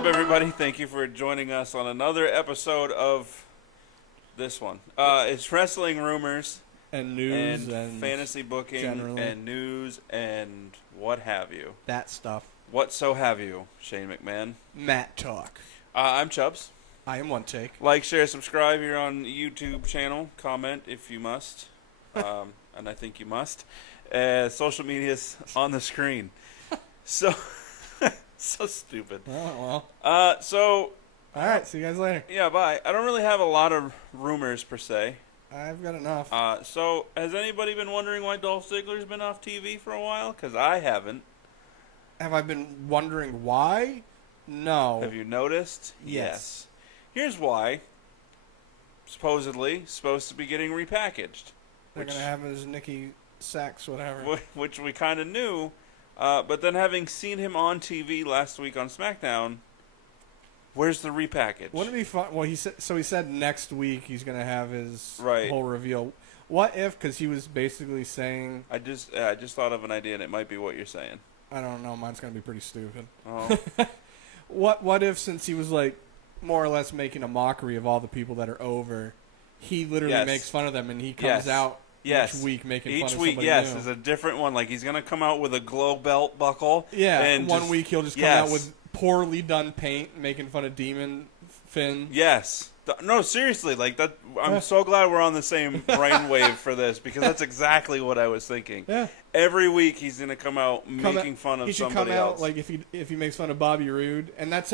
up, everybody? Thank you for joining us on another episode of this one. It's Wrestling Rumors and news and fantasy booking generally. and news and what have you. That stuff. What so have you, Shane McMahon? Matt Talk. I'm Chubbs. I am One Take. Like, share, subscribe here on the YouTube channel. Comment if you must. And I think you must. Social media's on the screen. So... So stupid. Oh, well. All right, see you guys later. Yeah, bye. I don't really have a lot of rumors, per se. I've got enough. So, has anybody been wondering why Dolph Ziggler's been off TV for a while? Because I haven't. Have I been wondering why? No. Have you noticed? Yes. Here's why. Supposedly, supposed to be getting repackaged. They're going to have his Nikki Sachs, whatever. Which we kind of knew. But then having seen him on TV last week on SmackDown, where's the repackage? Wouldn't it be fun? Well, he said next week he's going to have his Right. whole reveal. What if, because he was basically saying... I just thought of an idea, and it might be what you're saying. I don't know. Mine's going to be pretty stupid. Oh. What if, since he was like more or less making a mockery of all the people that are over, he literally makes fun of them and he comes out each week making fun of somebody new? Each week, is a different one. Like, he's going to come out with a glow belt buckle. Yeah, and one week he'll just come out with poorly done paint, making fun of Demon Finn. Yes. No, seriously, like that. I'm so glad we're on the same brainwave for this, because that's exactly what I was thinking. Yeah. Every week he's going to come out making fun of somebody else. He should come out, like, if he makes fun of Bobby Roode, and that's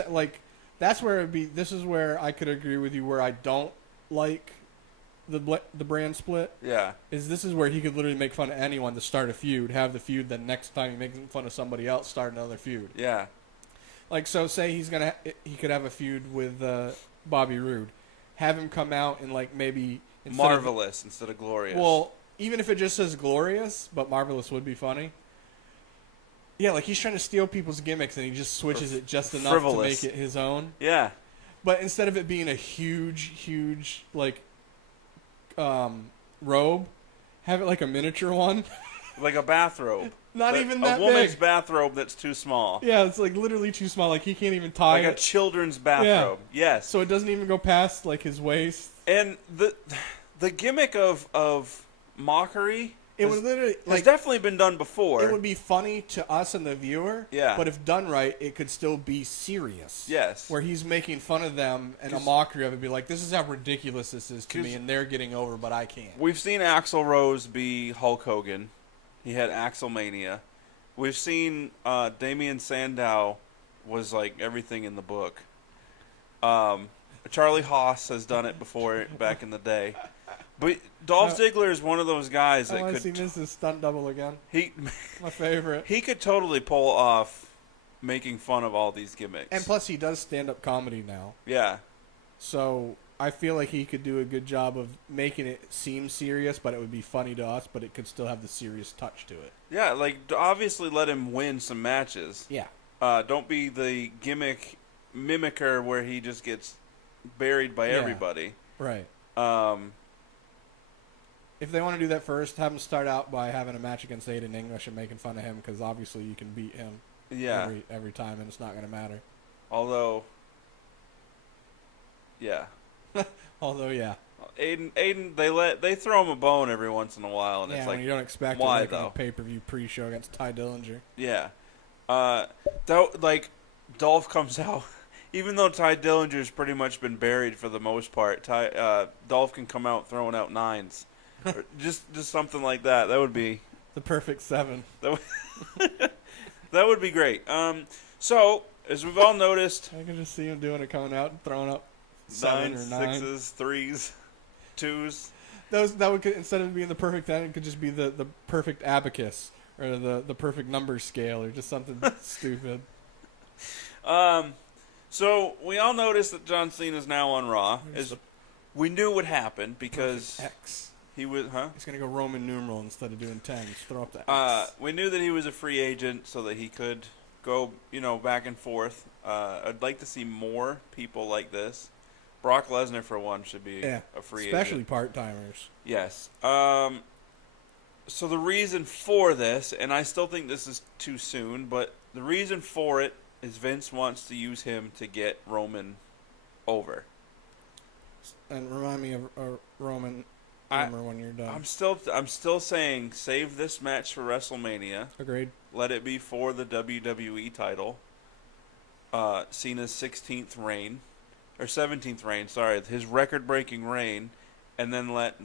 where it'd be. This is where I could agree with you, where I don't like the brand split. Yeah. This is where he could literally make fun of anyone to start a feud, have the feud, then next time he makes fun of somebody else, start another feud. Yeah. Like, so say he could have a feud with Bobby Roode. Have him come out and, like, maybe... Marvelous instead of glorious. Well, even if it just says glorious, but marvelous would be funny. Yeah, like, he's trying to steal people's gimmicks and he just switches it just enough to make it his own. Yeah. But instead of it being a huge, like... robe, have it like a miniature one. Like a bathrobe. Not even that big. A woman's bathrobe that's too small. Yeah, it's like literally too small. Like, he can't even tie it. Like a children's bathrobe. Yeah. Yes. So it doesn't even go past like his waist. And the gimmick of mockery would literally has definitely been done before. It would be funny to us and the viewer. Yeah. But if done right, it could still be serious. Yes. Where he's making fun of them and a mockery of it, be like, this is how ridiculous this is to me, and they're getting over, but I can't. We've seen Axl Rose be Hulk Hogan. He had Axelmania. We've seen Damien Sandow was like everything in the book. Charlie Haas has done it before back in the day. But Dolph Ziggler is one of those guys that could... I see this is stunt double again. My favorite. He could totally pull off making fun of all these gimmicks. And plus, he does stand-up comedy now. Yeah. So I feel like he could do a good job of making it seem serious, but it would be funny to us, but it could still have the serious touch to it. Yeah, like, obviously let him win some matches. Yeah. Don't be the gimmick mimicker where he just gets buried by everybody. Right. If they want to do that first, have him start out by having a match against Aiden English and making fun of him, because obviously you can beat him every time, and it's not going to matter. Although, yeah. Aiden, they throw him a bone every once in a while, and it's like, when you don't expect why, it, like though? a pay-per-view pre-show against Ty Dillinger. Yeah. Dolph comes out. Even though Ty Dillinger's pretty much been buried for the most part, Dolph can come out throwing out nines. Or just something like that. That would be... The perfect 7. That would be great. So, as we've all noticed... I can just see him doing it, coming out and throwing up 9s, 9. 6s, 3s, 2s. That would, instead of being the perfect 10, it could just be the perfect abacus, or the perfect number scale, or just something stupid. So, we all noticed that John Cena is now on Raw. We knew what happened because... X. He was, He's going to go Roman numeral instead of doing 10. Just throw up the X. We knew that he was a free agent so that he could go, back and forth. I'd like to see more people like this. Brock Lesnar, for one, should be a free agent. Especially part-timers. Yes. So the reason for this, and I still think this is too soon, but the reason for it is Vince wants to use him to get Roman over. And remind me of Roman number when you're done. I'm still saying save this match for WrestleMania. Agreed. Let it be for the WWE title. Cena's 16th reign, or 17th reign. Sorry, his record-breaking reign, and then let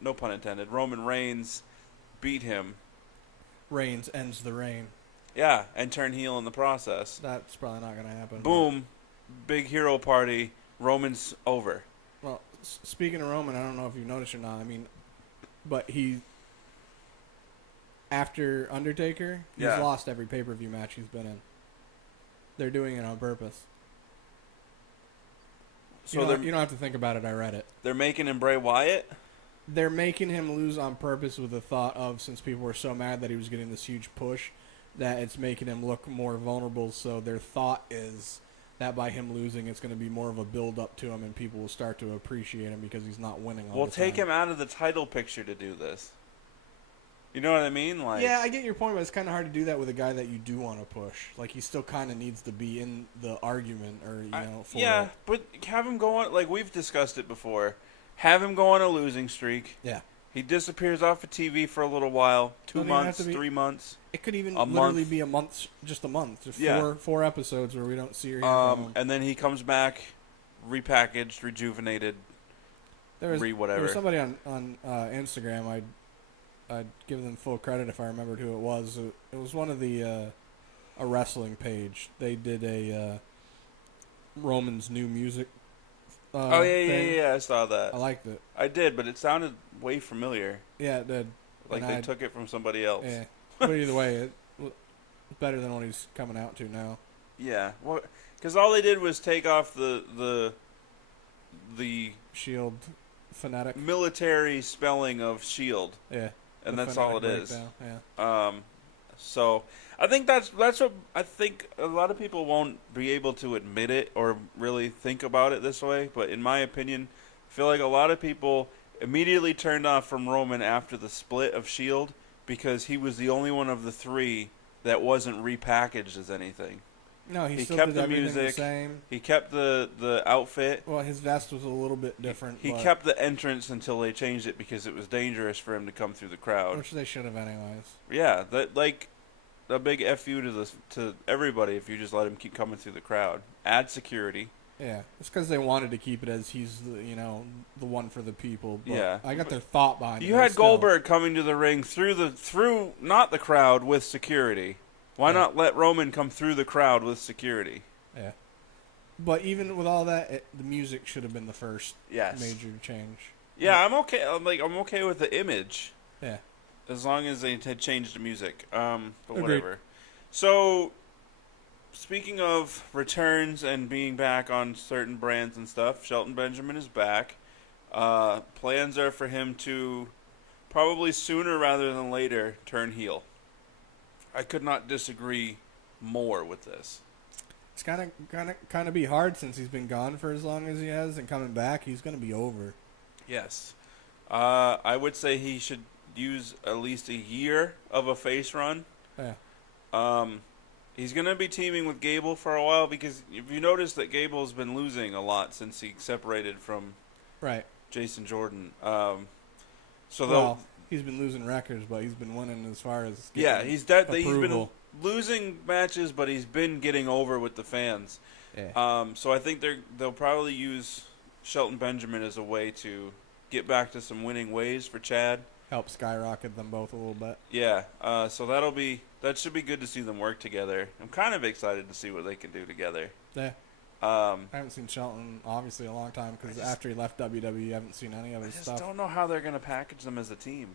no pun intended, Roman Reigns beat him. Reigns ends the reign. Yeah, and turn heel in the process. That's probably not going to happen. Boom, big hero party. Roman's over. Well, speaking of Roman, I don't know if you've noticed or not. I mean, but after Undertaker, he's lost every pay-per-view match he's been in. They're doing it on purpose. So you don't have to think about it. I read it. They're making him Bray Wyatt? They're making him lose on purpose with the thought of, since people were so mad that he was getting this huge push, that it's making him look more vulnerable. So their thought is that by him losing, it's going to be more of a build-up to him, and people will start to appreciate him because he's not winning all the time. Well, take him out of the title picture to do this. You know what I mean? Like, yeah, I get your point, but it's kind of hard to do that with a guy that you do want to push. Like, he still kind of needs to be in the argument, or yeah, but have him go on. Like, we've discussed it before. Have him go on a losing streak. Yeah. He disappears off of TV for a little while. 2 months, 3 months. It could even literally be a month, just a month. Just four episodes where we don't see or hear from him. And then he comes back, repackaged, rejuvenated, whatever. There was somebody on Instagram, I'd give them full credit if I remembered who it was. It was one of the a wrestling page. They did a Roman's new music. Yeah, I saw that. I liked it. I did, but it sounded way familiar. Yeah, it did. Like they took it from somebody else. Yeah, but either way, it's better than what he's coming out to now. Yeah, well, because all they did was take off the Shield phonetic military spelling of Shield. Yeah. And that's all it is. Yeah. So I think that's what I think a lot of people won't be able to admit it or really think about it this way. But in my opinion, I feel like a lot of people immediately turned off from Roman after the split of Shield because he was the only one of the three that wasn't repackaged as anything. No, he still kept did the music. The same. He kept the outfit. Well, his vest was a little bit different. He kept the entrance until they changed it because it was dangerous for him to come through the crowd. Which they should have anyways. Yeah, that like a big FU to everybody if you just let him keep coming through the crowd. Add security. Yeah, it's because they wanted to keep it as he's the one for the people. But yeah, I got their thought behind it. You had Goldberg coming to the ring through not the crowd with security. Why not let Roman come through the crowd with security? Yeah. But even with all that, the music should have been the first major change. Yeah, I'm okay. I'm okay with the image. Yeah. As long as they had changed the music. But whatever. So, speaking of returns and being back on certain brands and stuff, Shelton Benjamin is back. Plans are for him to probably sooner rather than later turn heel. I could not disagree more with this. It's kind of be hard since he's been gone for as long as he has, and coming back, he's going to be over. Yes. I would say he should use at least a year of a face run. Yeah. He's going to be teaming with Gable for a while because if you notice that Gable's been losing a lot since he separated from Jason Jordan. He's been losing records, but he's been winning as far as he's been losing matches, but he's been getting over with the fans. Yeah. So I think they'll probably use Shelton Benjamin as a way to get back to some winning ways for Chad. Help skyrocket them both a little bit. Yeah. So that should be good to see them work together. I'm kind of excited to see what they can do together. Yeah. I haven't seen Shelton obviously a long time because after he left WWE, I haven't seen any of his stuff. I just don't know how they're going to package them as a team,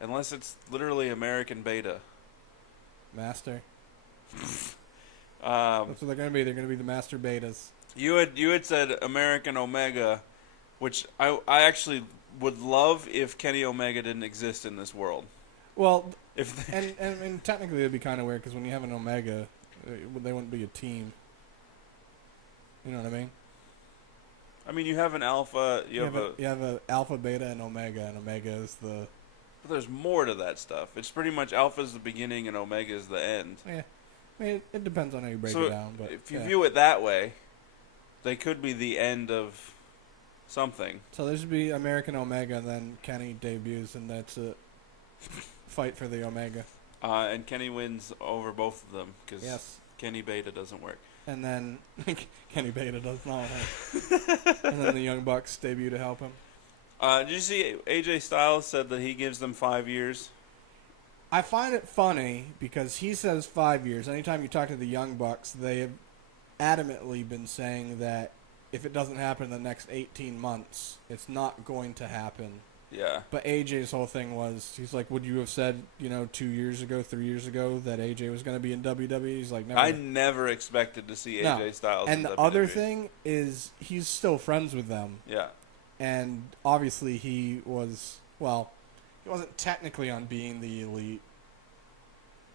unless it's literally American Beta. Master. That's what they're going to be. They're going to be the Master Betas. You had said American Omega, which I actually would love if Kenny Omega didn't exist in this world. Well, and technically it'd be kind of weird because when you have an Omega, they wouldn't be a team. You know what I mean? I mean, you have an Alpha. You have a Alpha, Beta, and Omega is the. But there's more to that stuff. It's pretty much Alpha's the beginning and Omega is the end. Yeah, I mean, it depends on how you break So it down. But if you view it that way, they could be the end of something. So this would be American Omega, and then Kenny debuts, and that's a fight for the Omega. And Kenny wins over both of them because Yes. Kenny Beta doesn't work. And then Kenny Beta does not work. And then the Young Bucks debut to help him. Did you see AJ Styles said that he gives them 5 years? I find it funny because he says 5 years. Anytime you talk to the Young Bucks, they have adamantly been saying that if it doesn't happen in the next 18 months, it's not going to happen. Yeah. But AJ's whole thing was, he's like, would you have said, 2 years ago, 3 years ago that AJ was going to be in WWE? He's like, never. I never expected to see AJ Styles And in the WWE. other thing is he's still friends with them. Yeah. And obviously he was, he wasn't technically on being the Elite.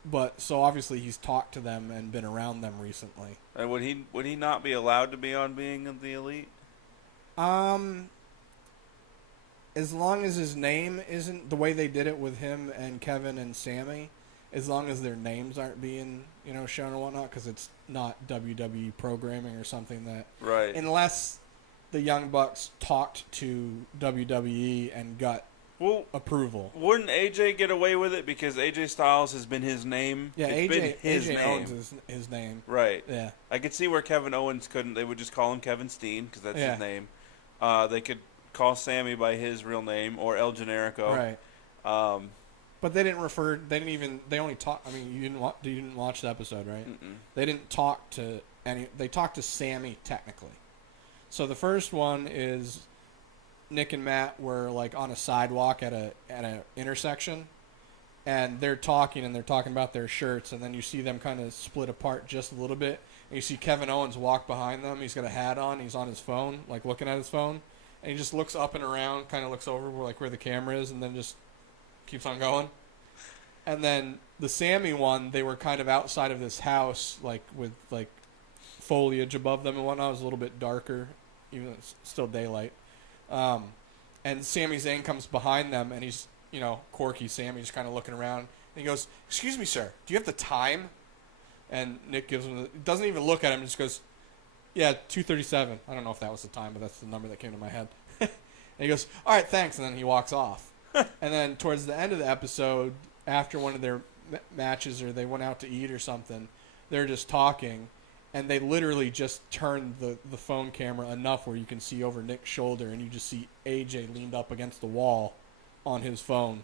But, so obviously he's talked to them and been around them recently. And would he not be allowed to be on being the Elite? As long as his name isn't the way they did it with him and Kevin and Sammy, as long as their names aren't being, shown or whatnot, because it's not WWE programming or something that... Right. Unless the Young Bucks talked to WWE and got approval. Wouldn't AJ get away with it because AJ Styles has been his name? Yeah, it's been his AJ name. owns his name. Right. Yeah. I could see where Kevin Owens couldn't. They would just call him Kevin Steen because that's his name. They could call Sammy by his real name or El Generico. Right. But they didn't refer. They didn't even. They only talked. I mean, you didn't watch the episode, right? Mm-mm. They didn't talk to any. They talked to Sammy technically. So the first one is Nick and Matt were like on a sidewalk at a intersection, and they're talking about their shirts, and then you see them kind of split apart just a little bit, and you see Kevin Owens walk behind them. He's got a hat on. He's on his phone, like looking at his phone, and he just looks up and around, kind of looks over where the camera is, and then just keeps on going. And then the Sammy one, they were kind of outside of this house, like with like foliage above them and whatnot. It was a little bit darker, even though it's still daylight. And Sami Zayn comes behind them, and he's, quirky Sammy, just kind of looking around. And he goes, "Excuse me, sir, do you have the time?" And Nick gives him doesn't even look at him, just goes, "Yeah, 2:37. I don't know if that was the time, but that's the number that came to my head. And he goes, "All right, thanks," and then he walks off. And then towards the end of the episode, after one of their matches, or they went out to eat or something, they're just talking, and they literally just turned the phone camera enough where you can see over Nick's shoulder, and you just see AJ leaned up against the wall on his phone,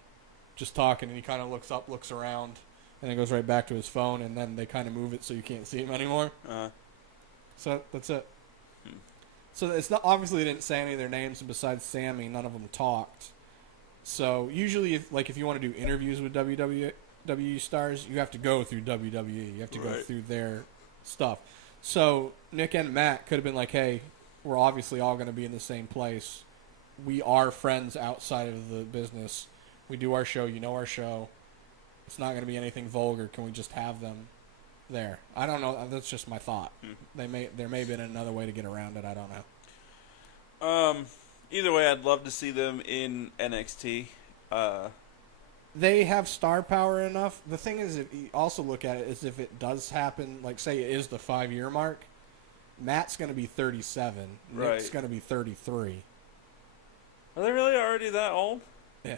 just talking, and he kind of looks up, looks around, and then goes right back to his phone, and then they kind of move it so you can't see him anymore. So that's it. So it's not, obviously they didn't say any of their names, and besides Sammy, none of them talked. So usually, if you want to do interviews with WWE stars, you have to go through WWE. You have to go through their stuff. So Nick and Matt could have been like, "Hey, we're obviously all going to be in the same place. We are friends outside of the business. We do our show. You know our show. It's not going to be anything vulgar. Can we just have them there?" I don't know. That's just my thought. There may have been another way to get around it. I don't know. Either way, I'd love to see them in NXT. They have star power enough. The thing is, if you also look at it, is if it does happen, like say it is the 5-year mark, Matt's going to be 37. Nick's going to be 33. Are they really already that old? Yeah.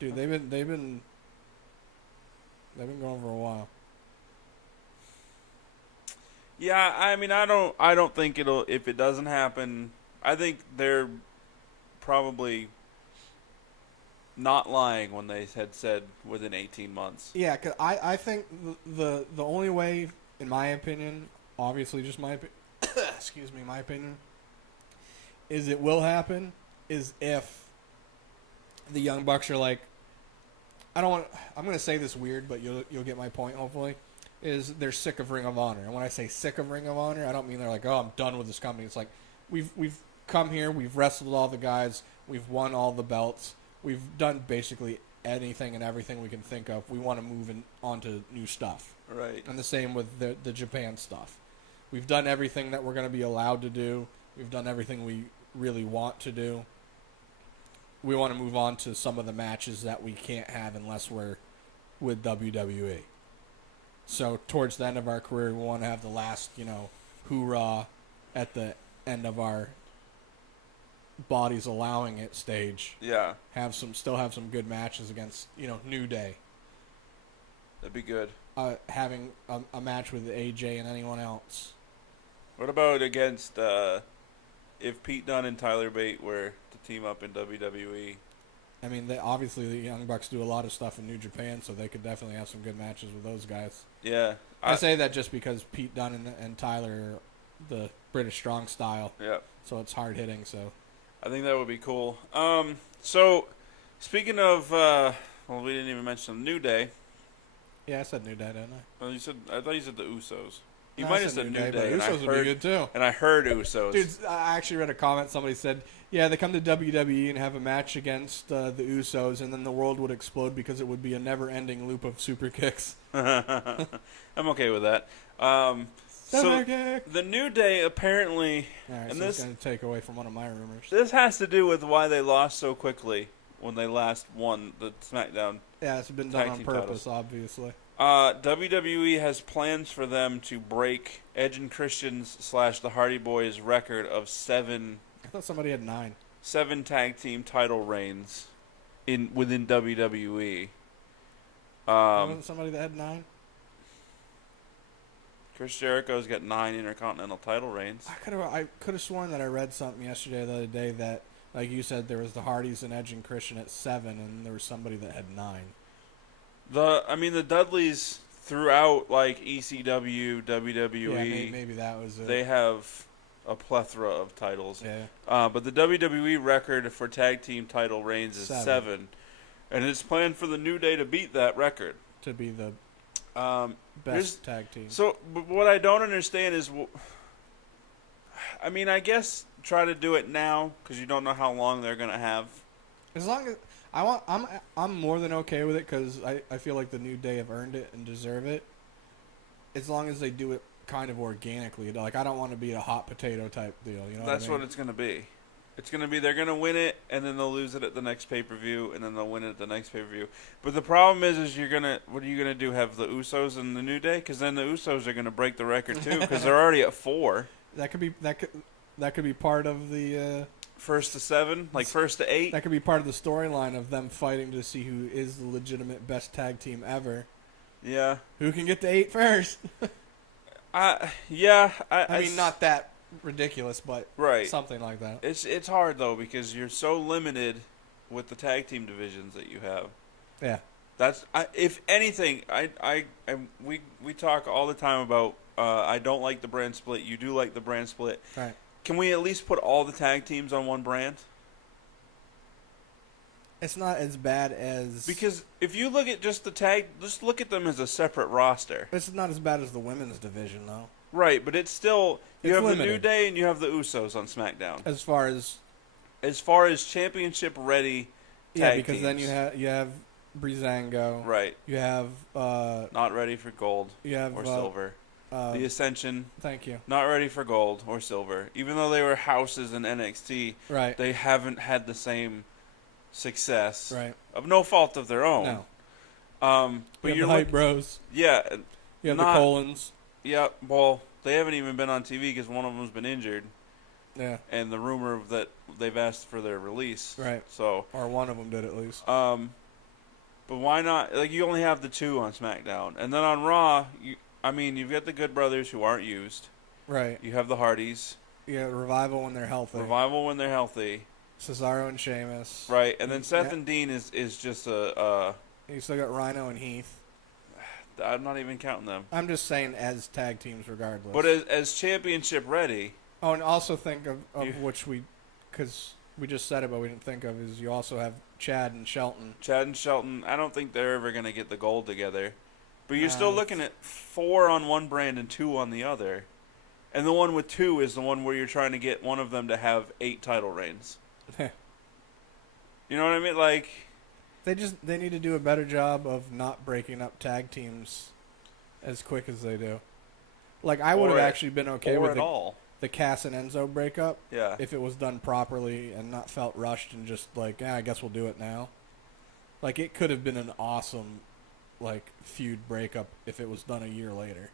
Dude, they've been going for a while. Yeah, I mean, I don't think it'll. If it doesn't happen, I think they're probably not lying when they had said within 18 months. Yeah, because I think the only way, in my opinion, obviously just my excuse me, my opinion, is it will happen is if the Young Bucks are like, I'm going to say this weird, but you'll get my point, hopefully, is they're sick of Ring of Honor. And when I say sick of Ring of Honor, I don't mean they're like, "Oh, I'm done with this company." It's like, we've come here, we've wrestled all the guys, we've won all the belts, we've done basically anything and everything we can think of. We want to move on to new stuff. Right. And the same with the Japan stuff. We've done everything that we're going to be allowed to do. We've done everything we really want to do. We want to move on to some of the matches that we can't have unless we're with WWE. So towards the end of our career, we want to have the last, hoorah at the end of our bodies allowing it stage. Yeah. Still have some good matches against, New Day. That'd be good. Having a match with AJ and anyone else. What about against if Pete Dunne and Tyler Bate were to team up in WWE? I mean, obviously the Young Bucks do a lot of stuff in New Japan, so they could definitely have some good matches with those guys. Yeah. I say that just because Pete Dunne and Tyler are the British Strong style. Yeah. So it's hard hitting, so. I think that would be cool. So, speaking of, we didn't even mention New Day. Yeah, I said New Day, didn't I? Well, I thought you said the Usos. You No, might I have said New Day. but And Usos would be good too. And I heard Usos. Dude, I actually read a comment. Somebody said, yeah, they come to WWE and have a match against the Usos, and then the world would explode because it would be a never-ending loop of super kicks. I'm okay with that. So the New Day apparently, All right, and so this it's going to take away from one of my rumors. this has to do with why they lost so quickly when they last won the SmackDown. Yeah, it's been done Tag on team purpose, titles. obviously. WWE has plans for them to break Edge and Christian's / the Hardy Boys record of 7 I thought somebody had 9. tag team title reigns within WWE. Wasn't somebody that had 9? Chris Jericho's got 9 Intercontinental title reigns. I could have sworn that I read something yesterday or the other day that, like you said, there was the Hardys and Edge and Christian at 7, and there was somebody that had 9. The Dudleys throughout like ECW, WWE. Yeah, maybe that was it. They have a plethora of titles. Yeah. But the WWE record for tag team title reigns is 7. And it's planned for the New Day to beat that record. To be the best tag team. So, but what I don't understand is, I guess try to do it now because you don't know how long they're gonna have. As long as I'm more than okay with it because I feel like the New Day have earned it and deserve it. As long as they do it kind of organically, like I don't want to be a hot potato type deal. You know, That's what I mean? what it's gonna be. It's gonna be they're gonna win it and then they'll lose it at the next pay-per-view and then they'll win it at the next pay-per-view. But the problem is what are you gonna do? Have the Usos and the New Day? Because then the Usos are gonna break the record too because they're already at 4. That could be part of the. First to 7, like first to 8. That could be part of the storyline of them fighting to see who is the legitimate best tag team ever. Yeah. Who can get to 8 first? I mean, not that ridiculous, but right. Something like that. It's hard though because you're so limited with the tag team divisions that you have. Yeah. That's if anything, we talk all the time about I don't like the brand split. You do like the brand split. Right. Can we at least put all the tag teams on one brand? It's not as bad as Because if you look at just just look at them as a separate roster. It's not as bad as the women's division, though. Right, but it's still you It's have limited. the New Day and you have the Usos on SmackDown. As far as championship ready yeah, tag because teams. then you have Breezango. Right. You have Not ready for gold you have or silver. The Ascension. Thank you. Not ready for gold or silver. Even though they were houses in NXT, Right. they haven't had the same success. Right. Of no fault of their own. No. But you have the Hype Bros. Yeah. You have the Colons. Yeah. Well, they haven't even been on TV because one of them's been injured. Yeah. And the rumor that they've asked for their release. Right. So. Or one of them did at least. But why not? Like you only have the 2 on SmackDown, and then on Raw, you've got the Good Brothers who aren't used. Right. You have the Hardys. Yeah, Revival when they're healthy. Revival when they're healthy. Cesaro and Sheamus. Right, and then Seth and Dean is just a. You still got Rhino and Heath. I'm not even counting them. I'm just saying as tag teams regardless. But as championship ready. Oh, and also think of which because we just said it, but we didn't think of is you also have Chad and Shelton. Chad and Shelton, I don't think they're ever going to get the gold together. But you're still looking at 4 on one brand and 2 on the other. And the one with 2 is the one where you're trying to get one of them to have 8 title reigns. You know what I mean? Like they need to do a better job of not breaking up tag teams as quick as they do. Like I would have actually been okay with the Cass and Enzo breakup. Yeah. If it was done properly and not felt rushed and just like, I guess we'll do it now. Like it could have been an awesome like feud breakup if it was done a year later.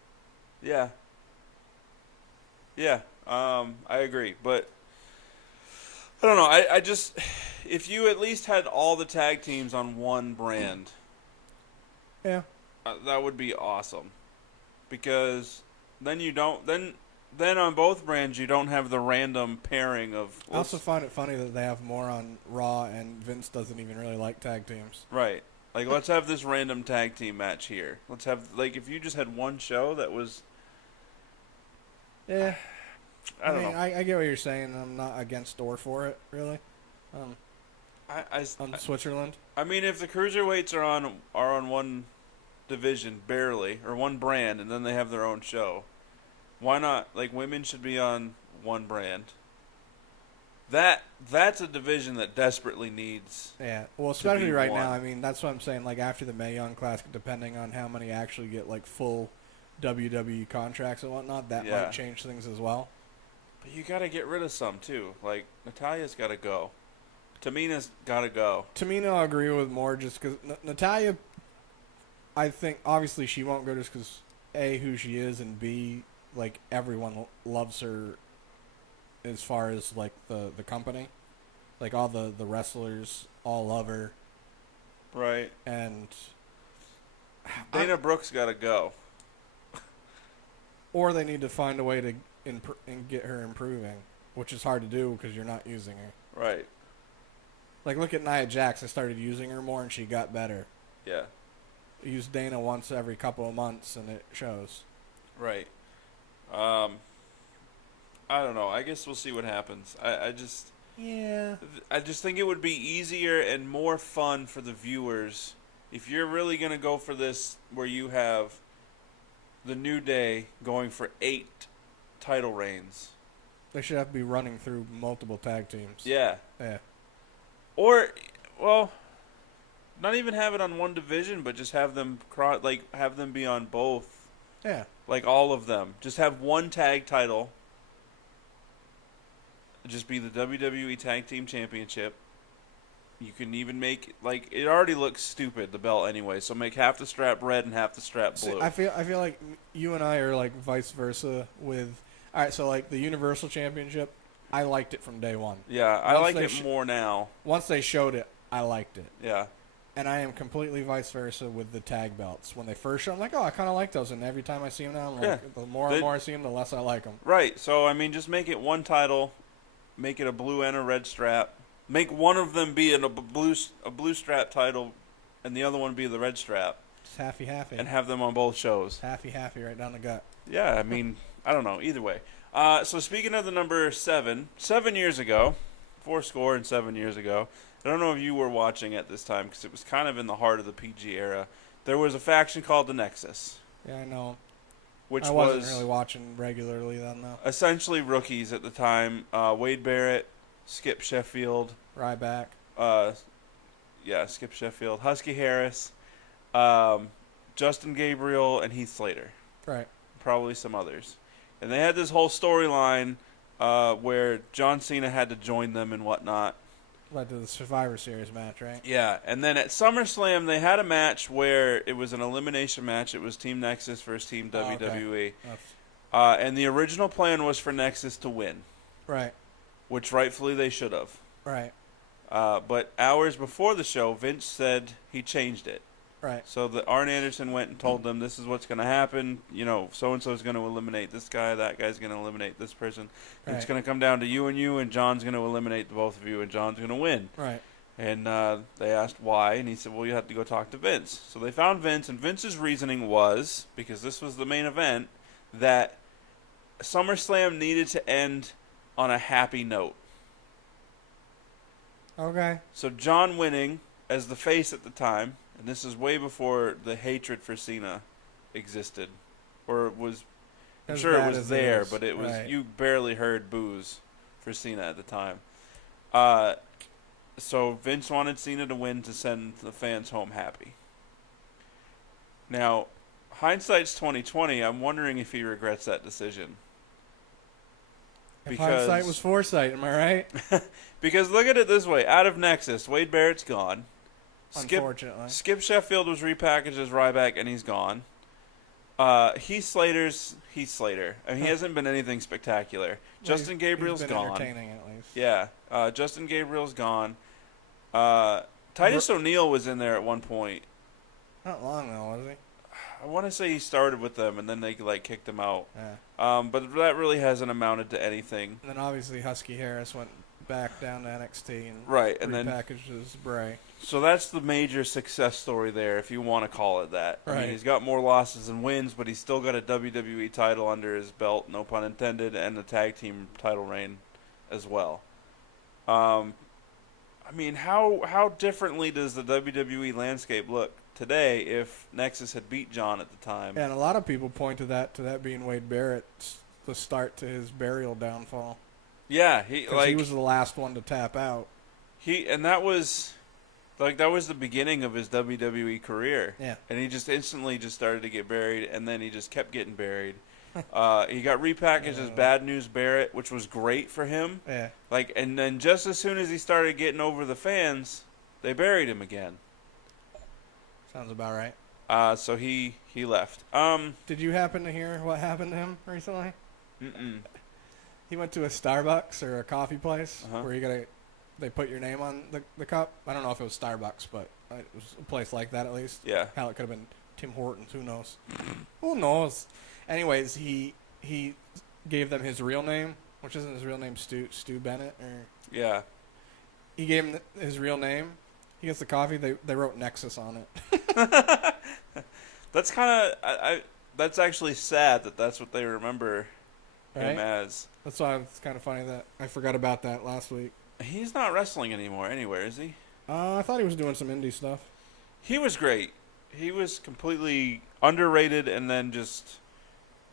Yeah. Yeah. I agree, but I don't know. I just, if you at least had all the tag teams on one brand, Yeah. that would be awesome. Because then you don't then on both brands you don't have the random pairing of. I also find it funny that they have more on Raw, and Vince doesn't even really like tag teams. Right. Like, let's have this random tag team match here. Let's have, like, if you just had one show that was. Yeah. I don't know. I get what you're saying. I'm not against or for it, really. On Switzerland. I mean, if the cruiserweights are on one division barely, or one brand, and then they have their own show, why not? Like, women should be on one brand. That's a division that desperately needs. Yeah, well, especially right now. I mean, that's what I'm saying. Like, after the Mae Young Classic, depending on how many actually get like full WWE contracts and whatnot, that might change things as well. But you got to get rid of some too. Like, Natalia's got to go. Tamina's got to go. Tamina, I agree with more, just because Natalya. I think obviously she won't go just because A, who she is, and B, like, everyone loves her. As far as, like, the company. Like, all the wrestlers all love her. Right. And Dana Brooks got to go. Or they need to find a way to get her improving, which is hard to do because you're not using her. Right. Like, look at Nia Jax. I started using her more, and she got better. Yeah. Use Dana once every couple of months, and it shows. Right. I don't know. I guess we'll see what happens. I just think it would be easier and more fun for the viewers if you're really going to go for this where you have the New Day going for 8 title reigns. They should have to be running through multiple tag teams. Yeah. Yeah. Or, well, not even have it on one division, but just have them have them be on both. Yeah. Like, all of them. Just have one tag title. Just be the WWE Tag Team Championship. You can even make, like, it already looks stupid, the belt anyway, so make half the strap red and half the strap blue. See, I feel like you and I are, like, vice versa with, all right, so, like, the Universal Championship, I liked it from day one. Yeah, I like it more now. Once they showed it, I liked it. Yeah. And I am completely vice versa with the tag belts. When they first show them, I'm like, oh, I kind of like those. And every time I see them now, I'm like, the more and more I see them, the less I like them. Right. So, I mean, just make it one title. Make it a blue and a red strap. Make one of them be a blue strap title and the other one be the red strap. Just happy. And have them on both shows. Happy right down the gut. Yeah, I mean, I don't know. Either way. So, speaking of the number 7 years ago, 7 years ago, I don't know if you were watching at this time because it was kind of in the heart of the PG era. There was a faction called the Nexus. Yeah, I know. Which I wasn't really watching regularly then, though. Essentially rookies at the time. Wade Barrett, Skip Sheffield. Ryback. Skip Sheffield. Husky Harris. Justin Gabriel, and Heath Slater. Right. Probably some others. And they had this whole storyline where John Cena had to join them and whatnot. Led to the Survivor Series match, right? Yeah, and then at SummerSlam, they had a match where it was an elimination match. It was Team Nexus versus Team WWE. Okay. And the original plan was for Nexus to win. Right. Which rightfully they should have. Right. But hours before the show, Vince said he changed it. Right. So Arn Anderson went and told them, this is what's going to happen. You know, so-and-so is going to eliminate this guy. That guy's going to eliminate this person. Right. It's going to come down to you, and John's going to eliminate the both of you, and John's going to win. Right. And they asked why, and he said, well, you have to go talk to Vince. So they found Vince, and Vince's reasoning was, because this was the main event, that SummerSlam needed to end on a happy note. Okay. So John winning as the face at the time, and this is way before the hatred for Cena existed, or it was. I'm sure it was there, but it was you barely heard boos for Cena at the time. So Vince wanted Cena to win to send the fans home happy. Now, hindsight's 2020. I'm wondering if he regrets that decision. If hindsight was foresight, am I right? Because look at it this way: out of Nexus, Wade Barrett's gone. Unfortunately. Skip Sheffield was repackaged as Ryback, and he's gone. Heath Slater. I mean, he hasn't been anything spectacular. Justin Gabriel's he's been gone. Entertaining at least. Yeah. Justin Gabriel's gone. Titus O'Neil was in there at one point. Not long though, was he? I want to say he started with them, and then they kicked him out. Yeah. But that really hasn't amounted to anything. And then obviously Husky Harris went back down to NXT and Right, and then repackaged as Bray. So that's the major success story there, if you want to call it that. Right. I mean, he's got more losses than wins, but he's still got a WWE title under his belt, no pun intended, and a tag team title reign as well. I mean, how differently does the WWE landscape look today if Nexus had beat John at the time? Yeah, and a lot of people point to that being Wade Barrett's the start to his burial downfall. Yeah, he was the last one to tap out. That was the beginning of his WWE career. Yeah. And he just instantly just started to get buried, and then he just kept getting buried. He got repackaged as Bad News Barrett, which was great for him. Yeah. And then just as soon as he started getting over the fans, they buried him again. Sounds about right. So he left. Did you happen to hear what happened to him recently? Mm-mm. He went to a Starbucks or a coffee place where they put your name on the cup. I don't know if it was Starbucks, but it was a place like that at least. Yeah. Hell, it could have been Tim Hortons. Who knows? Who knows? Anyways, he gave them his real name, which isn't his real name, Stu Bennett. Or Yeah. He gave him his real name. He gets the coffee. They wrote Nexus on it. That's kind of that's actually sad that that's what they remember him as. That's why it's kind of funny that I forgot about that last week. He's not wrestling anymore anywhere, is he? I thought he was doing some indie stuff. He was great. He was completely underrated and then just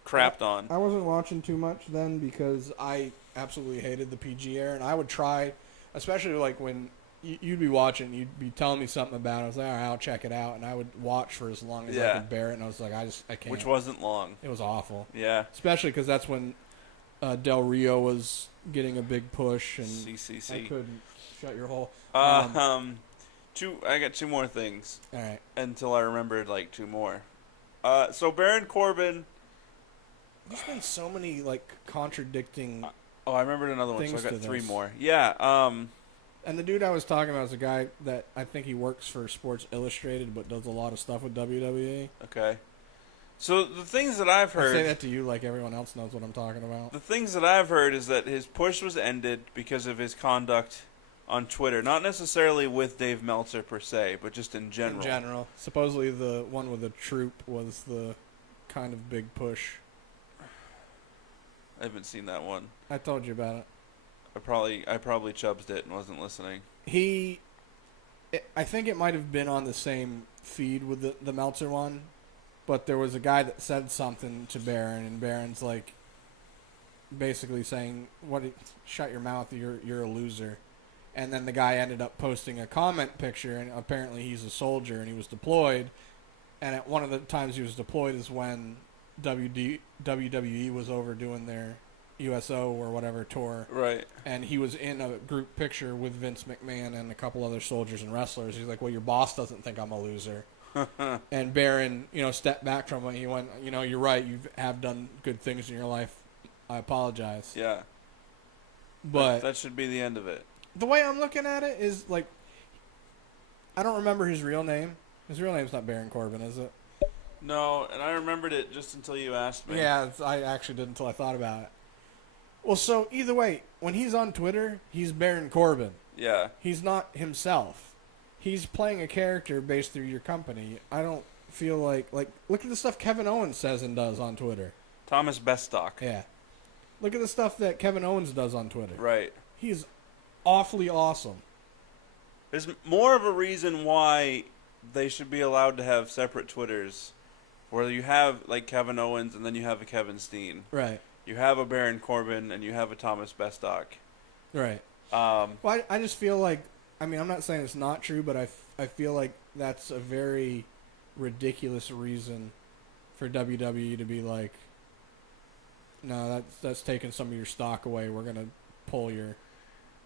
crapped on. I wasn't watching too much then because I absolutely hated the PG era, and I would try, especially like when you'd be watching, you'd be telling me something about it. I was like, all right, I'll check it out, and I would watch for as long as I could bear it, and I was like, I can't. Which wasn't long. It was awful. Yeah. Especially because that's when Del Rio was getting a big push, and CCC. I couldn't shut your hole. I got two more things. All right. Until I remembered like two more. So Baron Corbin. There's been so many like contradicting. I remembered another one, so I got three this. more. Yeah. And the dude I was talking about is a guy that I think he works for Sports Illustrated, but does a lot of stuff with WWE. Okay. So the things that I've heard... I say that to you like everyone else knows what I'm talking about. The things that I've heard is that his push was ended because of his conduct on Twitter. Not necessarily with Dave Meltzer per se, but just in general. In general. Supposedly the one with the troop was the kind of big push. I haven't seen that one. I told you about it. I probably chubbsed it and wasn't listening. I think it might have been on the same feed with the Meltzer one, but there was a guy that said something to Baron, and Baron's like basically saying, shut your mouth, you're a loser. And then the guy ended up posting a comment picture, and apparently he's a soldier and he was deployed. And at one of the times he was deployed is when WWE was over doing their USO or whatever tour. Right. And he was in a group picture with Vince McMahon and a couple other soldiers and wrestlers. He's like, well, your boss doesn't think I'm a loser. And Baron, stepped back from it. He went, you're right. You have done good things in your life. I apologize. Yeah. But that should be the end of it. The way I'm looking at it is like, I don't remember his real name. His real name's not Baron Corbin, is it? No, and I remembered it just until you asked me. Yeah, I actually did until I thought about it. Well, so either way, when he's on Twitter, he's Baron Corbin. Yeah. He's not himself. He's playing a character based through your company. I don't feel like look at the stuff Kevin Owens says and does on Twitter. Thomas Bestock. Yeah. Look at the stuff that Kevin Owens does on Twitter. Right. He's awfully awesome. There's more of a reason why they should be allowed to have separate Twitters, where you have like Kevin Owens and then you have a Kevin Steen. Right. You have a Baron Corbin and you have a Thomas Bestock. Right. Well, I just feel like, I'm not saying it's not true, but I feel like that's a very ridiculous reason for WWE to be like, no, that's taking some of your stock away. We're going to pull your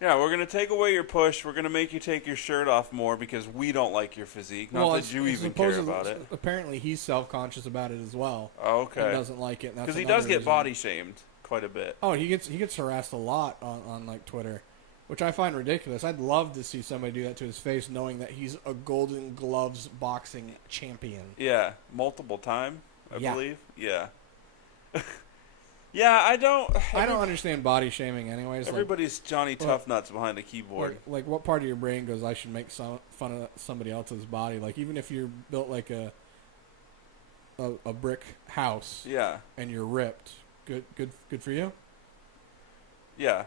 Yeah, we're gonna take away your push. We're gonna make you take your shirt off more because we don't like your physique. Not that you even care about it. Apparently, he's self-conscious about it as well. Oh, okay. And doesn't like it. Because he does get body shamed quite a bit. Oh, he gets harassed a lot on like Twitter, which I find ridiculous. I'd love to see somebody do that to his face, knowing that he's a Golden Gloves boxing champion. Yeah, multiple time, I Yeah. believe. Yeah. Yeah, I don't understand body shaming anyways. Everybody's Johnny Toughnuts behind a keyboard. Like what part of your brain goes, I should make fun of somebody else's body? Like, even if you're built like a brick house, Yeah. and you're ripped, good for you. Yeah.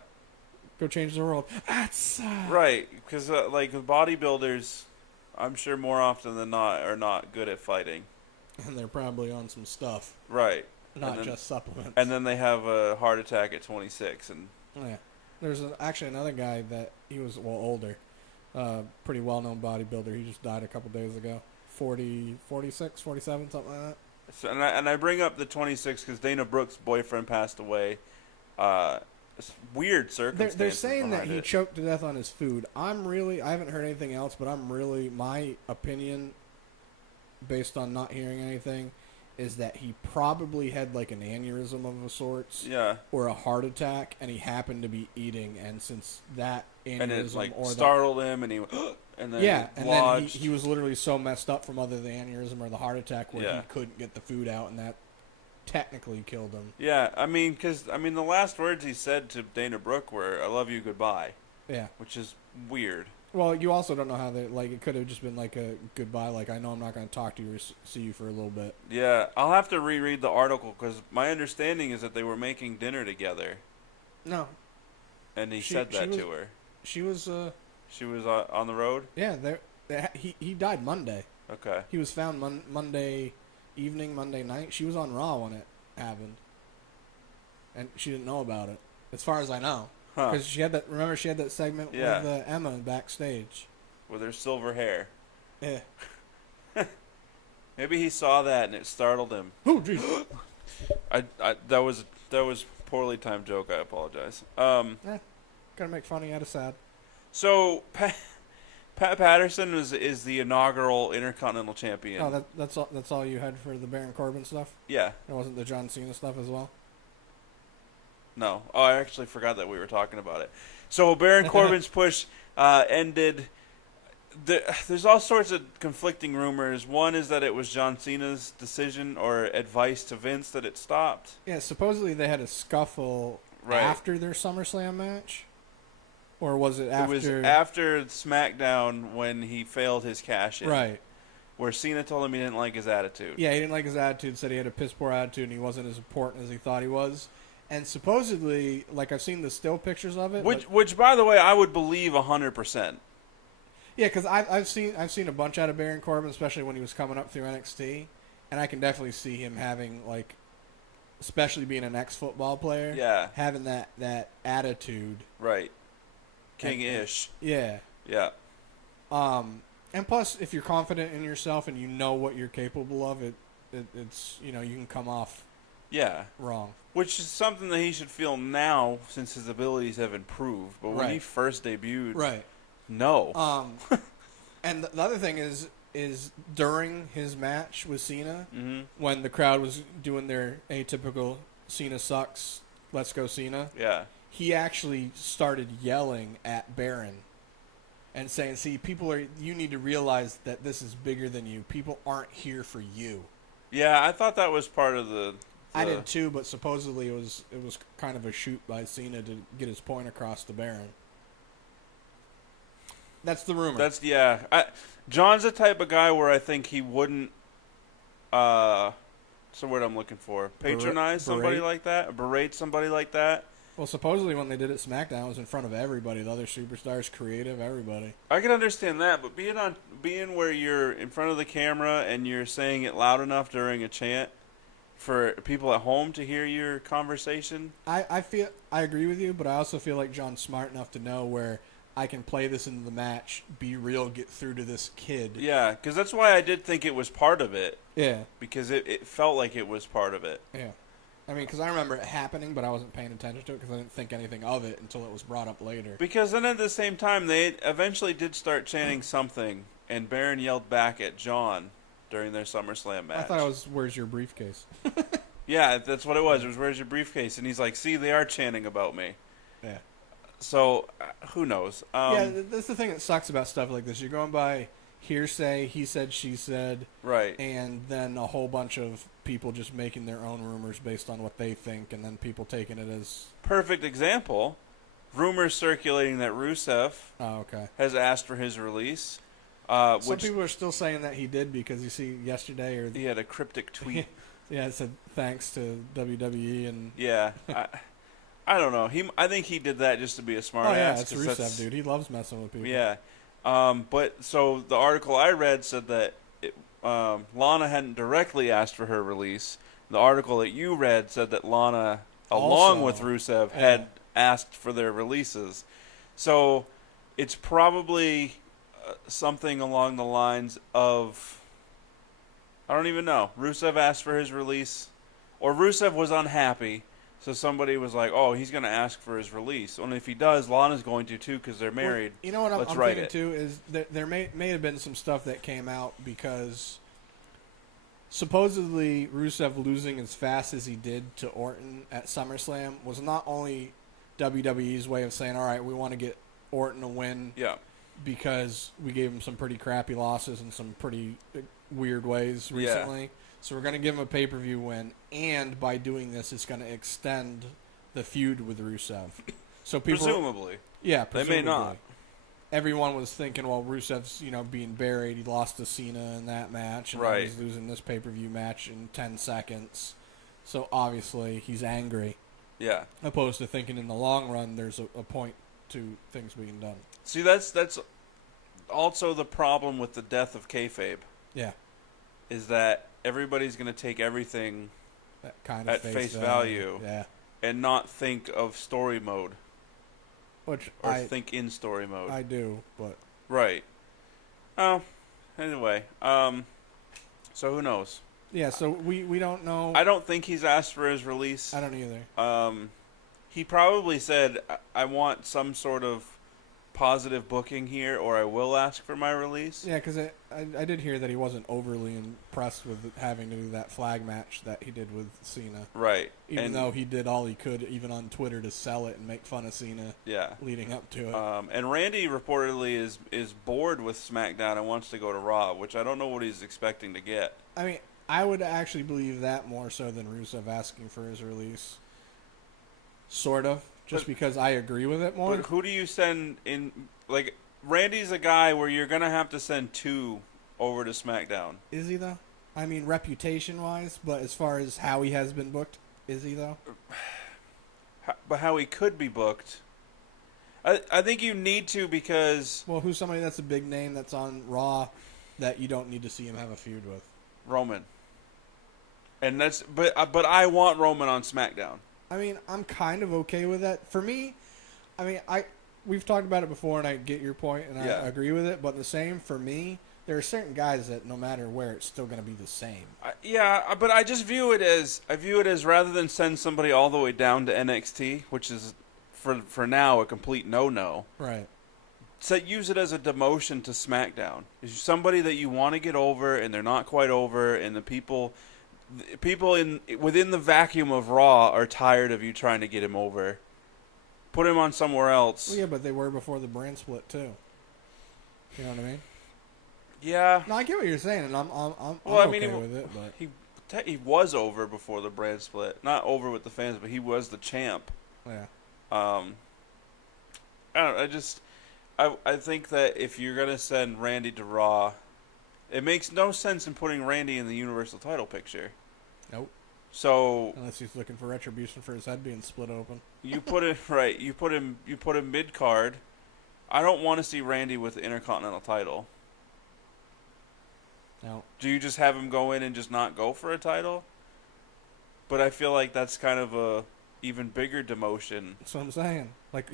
Go change the world. That's Right, because like bodybuilders, I'm sure more often than not are not good at fighting. And they're probably on some stuff, Right. not just supplements. And then they have a heart attack at 26, and yeah, there's actually another guy that he was older, pretty well known bodybuilder. He just died a couple days ago. 46, 47, something like that. So, and I bring up the 26 because Dana Brooks' boyfriend passed away. It's weird circumstances. They're saying that he it. choked to death on his food. I haven't heard anything else, but my opinion, based on not hearing anything, is that he probably had like an aneurysm of a sorts. Yeah. Or a heart attack, and he happened to be eating, and since that aneurysm and it like or startled him, and he and then then he was literally so messed up from either the aneurysm or the heart attack where Yeah. he couldn't get the food out, and that technically killed him. Yeah, because the last words he said to Dana Brooke were, "I love you, goodbye." Yeah. Which is weird. Well, you also don't know how it could have just been like a goodbye, like, I know I'm not going to talk to you or see you for a little bit. Yeah, I'll have to reread the article because my understanding is that they were making dinner together. No. And he said that to her. She was She was on the road? Yeah, he died Monday. Okay. He was found Monday evening, Monday night. She was on Raw when it happened. And she didn't know about it, as far as I know. Because she had that segment with Emma backstage. With her silver hair. Yeah. Maybe he saw that and it startled him. Oh, jeez. That was poorly timed joke. I apologize. Gotta make funny out of sad. So Pat Patterson is the inaugural Intercontinental Champion. Oh, that's all you had for the Baron Corbin stuff? Yeah. It wasn't the John Cena stuff as well? No. Oh, I actually forgot that we were talking about it. So Baron Corbin's push ended. There's all sorts of conflicting rumors. One is that it was John Cena's decision or advice to Vince that it stopped. Yeah, supposedly they had a scuffle after their SummerSlam match. Or was it after? It was after SmackDown when he failed his cash-in. Right. Where Cena told him he didn't like his attitude. Yeah, he didn't like his attitude, said he had a piss-poor attitude, and he wasn't as important as he thought he was. And supposedly, like, I've seen the still pictures of it. Which, by the way, I would believe 100%. Yeah, because I've seen a bunch out of Baron Corbin, especially when he was coming up through NXT, and I can definitely see him having, like, especially being an ex-football player, having that attitude. Right. King-ish. Yeah. Yeah. And plus, if you're confident in yourself and you know what you're capable of, it's you can come off wrong. Which is something that he should feel now since his abilities have improved. But when he first debuted, no. And the other thing is during his match with Cena, when the crowd was doing their atypical Cena sucks, let's go Cena. Yeah. He actually started yelling at Baron and saying, see, you need to realize that this is bigger than you. People aren't here for you. Yeah, I thought that was part of the I did too, but supposedly it was kind of a shoot by Cena to get his point across to Baron. That's the rumor. John's the type of guy where I think he wouldn't what's the word I'm looking for? Patronize somebody like that? Berate somebody like that? Well, supposedly when they did it SmackDown, it was in front of everybody. The other superstars, creative, everybody. I can understand that, but being where you're in front of the camera and you're saying it loud enough during a chant for people at home to hear your conversation. I agree with you, but I also feel like John's smart enough to know where I can play this into the match, be real, get through to this kid. Yeah, because that's why I did think it was part of it. Yeah. Because it felt like it was part of it. Yeah. I mean, because I remember it happening, but I wasn't paying attention to it because I didn't think anything of it until it was brought up later. Because then at the same time, they eventually did start chanting something, and Baron yelled back at John during their SummerSlam match. I thought it was, "Where's your briefcase?" Yeah, that's what it was. It was, "Where's your briefcase?" And he's like, "See, they are chanting about me." Yeah. So, who knows? Yeah, that's the thing that sucks about stuff like this. You're going by hearsay, he said, she said, right. and then a whole bunch of people just making their own rumors based on what they think, and then people taking it as... Perfect example. Rumors circulating that Rusev has asked for his release. Some people are still saying that he did because you see yesterday... or he had a cryptic tweet. Yeah, it said thanks to WWE and... Yeah. I don't know. I think he did that just to be a smart ass. Oh, yeah, it's Rusev, dude. He loves messing with people. Yeah. But so the article I read said that Lana hadn't directly asked for her release. The article that you read said that Lana, along with Rusev, had asked for their releases. So it's probably something along the lines of, I don't even know. Rusev asked for his release, or Rusev was unhappy. So somebody was like, "Oh, he's going to ask for his release." And if he does, Lana's going to too because they're married. Well, you know what I'm thinking too is that there may have been some stuff that came out because supposedly Rusev losing as fast as he did to Orton at SummerSlam was not only WWE's way of saying, "All right, we want to get Orton a win," because we gave him some pretty crappy losses in some pretty weird ways recently. Yeah. So we're going to give him a pay-per-view win, and by doing this, it's going to extend the feud with Rusev. So people, presumably. Yeah, presumably. They may not. Everyone was thinking, well, Rusev's being buried. He lost to Cena in that match, and now he's losing this pay-per-view match in 10 seconds. So obviously he's angry. Yeah. Opposed to thinking in the long run, there's a point to things being done. See, that's also the problem with the death of kayfabe. Yeah. Is that everybody's going to take everything that kind of at face value, yeah, and not think of story mode, which think in story mode. I do, but right. Oh, anyway, so who knows? Yeah, so we don't know. I don't think he's asked for his release. I don't either. He probably said, "I want some sort of positive booking here, or I will ask for my release." Yeah, because I did hear that he wasn't overly impressed with having to do that flag match that he did with Cena. Right. Even though he did all he could, even on Twitter, to sell it and make fun of Cena. Yeah. Leading up to it. And Randy reportedly is bored with SmackDown and wants to go to Raw, which I don't know what he's expecting to get. I mean, I would actually believe that more so than Rusev asking for his release. Sort of. Just because I agree with it more. But who do you send in? Like, Randy's a guy where you're going to have to send two over to SmackDown. Is he, though? I mean, reputation-wise, but as far as how he has been booked, is he, though? But how he could be booked. I think you need to because... Well, who's somebody that's a big name that's on Raw that you don't need to see him have a feud with? Roman. And that's... But I want Roman on SmackDown. I mean, I'm kind of okay with that. For me, I mean, we've talked about it before, and I get your point, and I agree with it. But the same for me, there are certain guys that no matter where, it's still going to be the same. But I just view it as rather than send somebody all the way down to NXT, which is for now a complete no. Right. So use it as a demotion to SmackDown. Is somebody that you want to get over, and they're not quite over, and the people within the vacuum of Raw are tired of you trying to get him over. Put him on somewhere else. Well, yeah, but they were before the brand split too. You know what I mean? Yeah. No, I get what you're saying, and I'm okay with it. But he was over before the brand split. Not over with the fans, but he was the champ. Yeah. I don't know. I think that if you're gonna send Randy to Raw, it makes no sense in putting Randy in the Universal title picture. Nope. So unless he's looking for retribution for his head being split open. You put it right. You put him mid card. I don't want to see Randy with the Intercontinental title. No. Do you just have him go in and just not go for a title? But I feel like that's kind of a even bigger demotion. That's what I'm saying. Like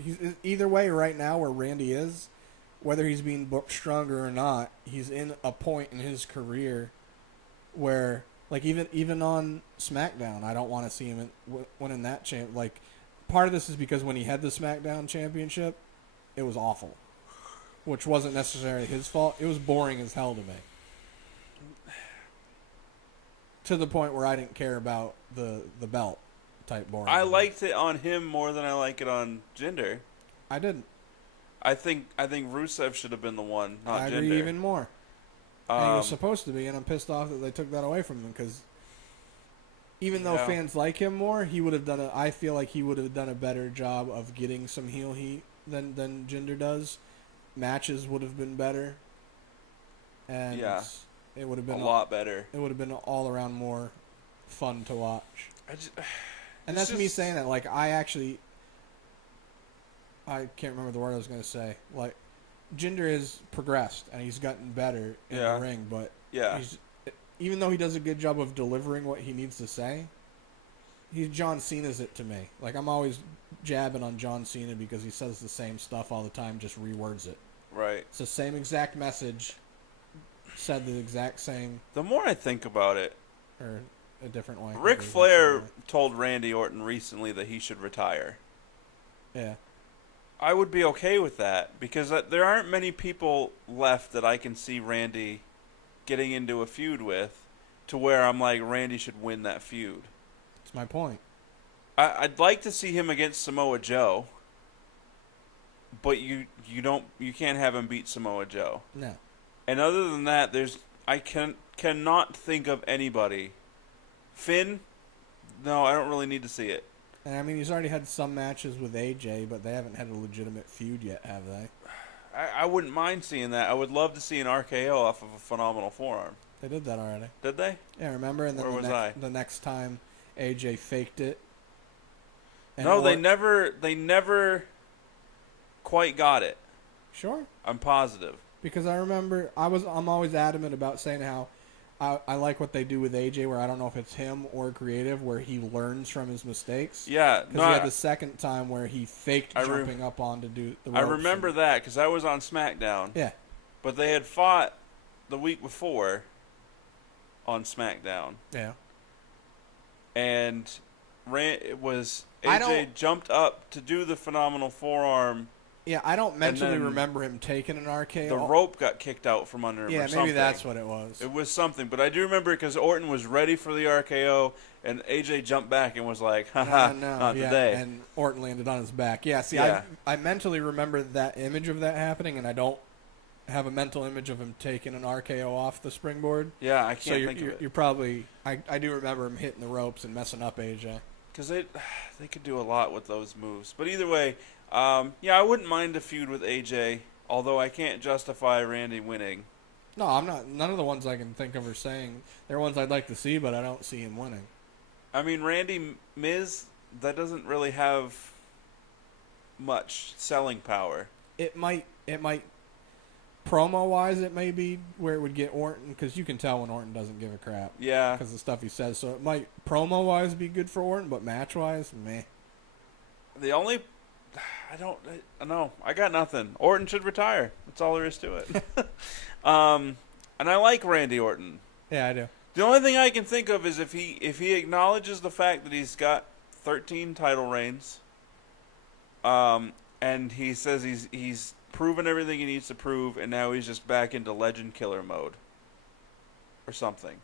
either way, right now where Randy is, whether he's being booked stronger or not, he's in a point in his career where Like even on SmackDown, I don't want to see him winning that champ. Like part of this is because when he had the SmackDown championship, it was awful, which wasn't necessarily his fault. It was boring as hell to me. To the point where I didn't care about the belt type boring. I liked it on him more than I like it on Jinder. I didn't. I think Rusev should have been the one, not I Jinder. agree even more. And he was supposed to be, and I'm pissed off that they took that away from him because even though fans like him more, he would have done I feel like he would have done a better job of getting some heel heat than Jinder does. Matches would have been better, and it would have been a lot better. It would have been all around more fun to watch. And that's me saying that. Like I can't remember the word I was going to say. Like Jinder has progressed and he's gotten better in the ring, but even though he does a good job of delivering what he needs to say, he's John Cena's it to me. Like I'm always jabbing on John Cena because he says the same stuff all the time, just rewords it. Right. It's the same exact message, said the exact same. The more I think about it, or a different way. Ric Flair told Randy Orton recently that he should retire. Yeah. I would be okay with that because there aren't many people left that I can see Randy getting into a feud with to where I'm like, Randy should win that feud. That's my point. I'd like to see him against Samoa Joe, but you can't have him beat Samoa Joe. No. And other than that, I cannot think of anybody. Finn? No, I don't really need to see it. And I mean, he's already had some matches with AJ, but they haven't had a legitimate feud yet, have they? I wouldn't mind seeing that. I would love to see an RKO off of a phenomenal forearm. They did that already. Did they? Yeah, remember? And then the next time AJ faked it. No, they never quite got it. Sure. I'm positive. Because I remember I'm always adamant about saying how I like what they do with AJ, where I don't know if it's him or creative, where he learns from his mistakes. Yeah. Because he had the second time where he faked jumping up on to do the ropes. I remember that because I was on SmackDown. Yeah. But they had fought the week before on SmackDown. Yeah. And AJ jumped up to do the phenomenal forearm. Yeah, I don't mentally remember him taking an RKO. The rope got kicked out from under him or something. Yeah, maybe that's what it was. It was something, but I do remember because Orton was ready for the RKO, and AJ jumped back and was like, haha, not today. And Orton landed on his back. Yeah, see, I mentally remember that image of that happening, and I don't have a mental image of him taking an RKO off the springboard. Yeah, I can't think of it. You're probably... I do remember him hitting the ropes and messing up AJ. Because they could do a lot with those moves. But either way... I wouldn't mind a feud with AJ, although I can't justify Randy winning. No, I'm not. None of the ones I can think of are saying they're ones I'd like to see, but I don't see him winning. I mean, Randy Miz, that doesn't really have much selling power. It might promo wise, it may be where it would get Orton, because you can tell when Orton doesn't give a crap. Yeah, because the stuff he says. So it might promo wise be good for Orton, but match wise, meh. The only I don't know. I got nothing. Orton should retire. That's all there is to it. And I like Randy Orton. Yeah, I do. The only thing I can think of is if he acknowledges the fact that he's got 13 title reigns, and he says he's proven everything he needs to prove, and now he's just back into legend killer mode, or something.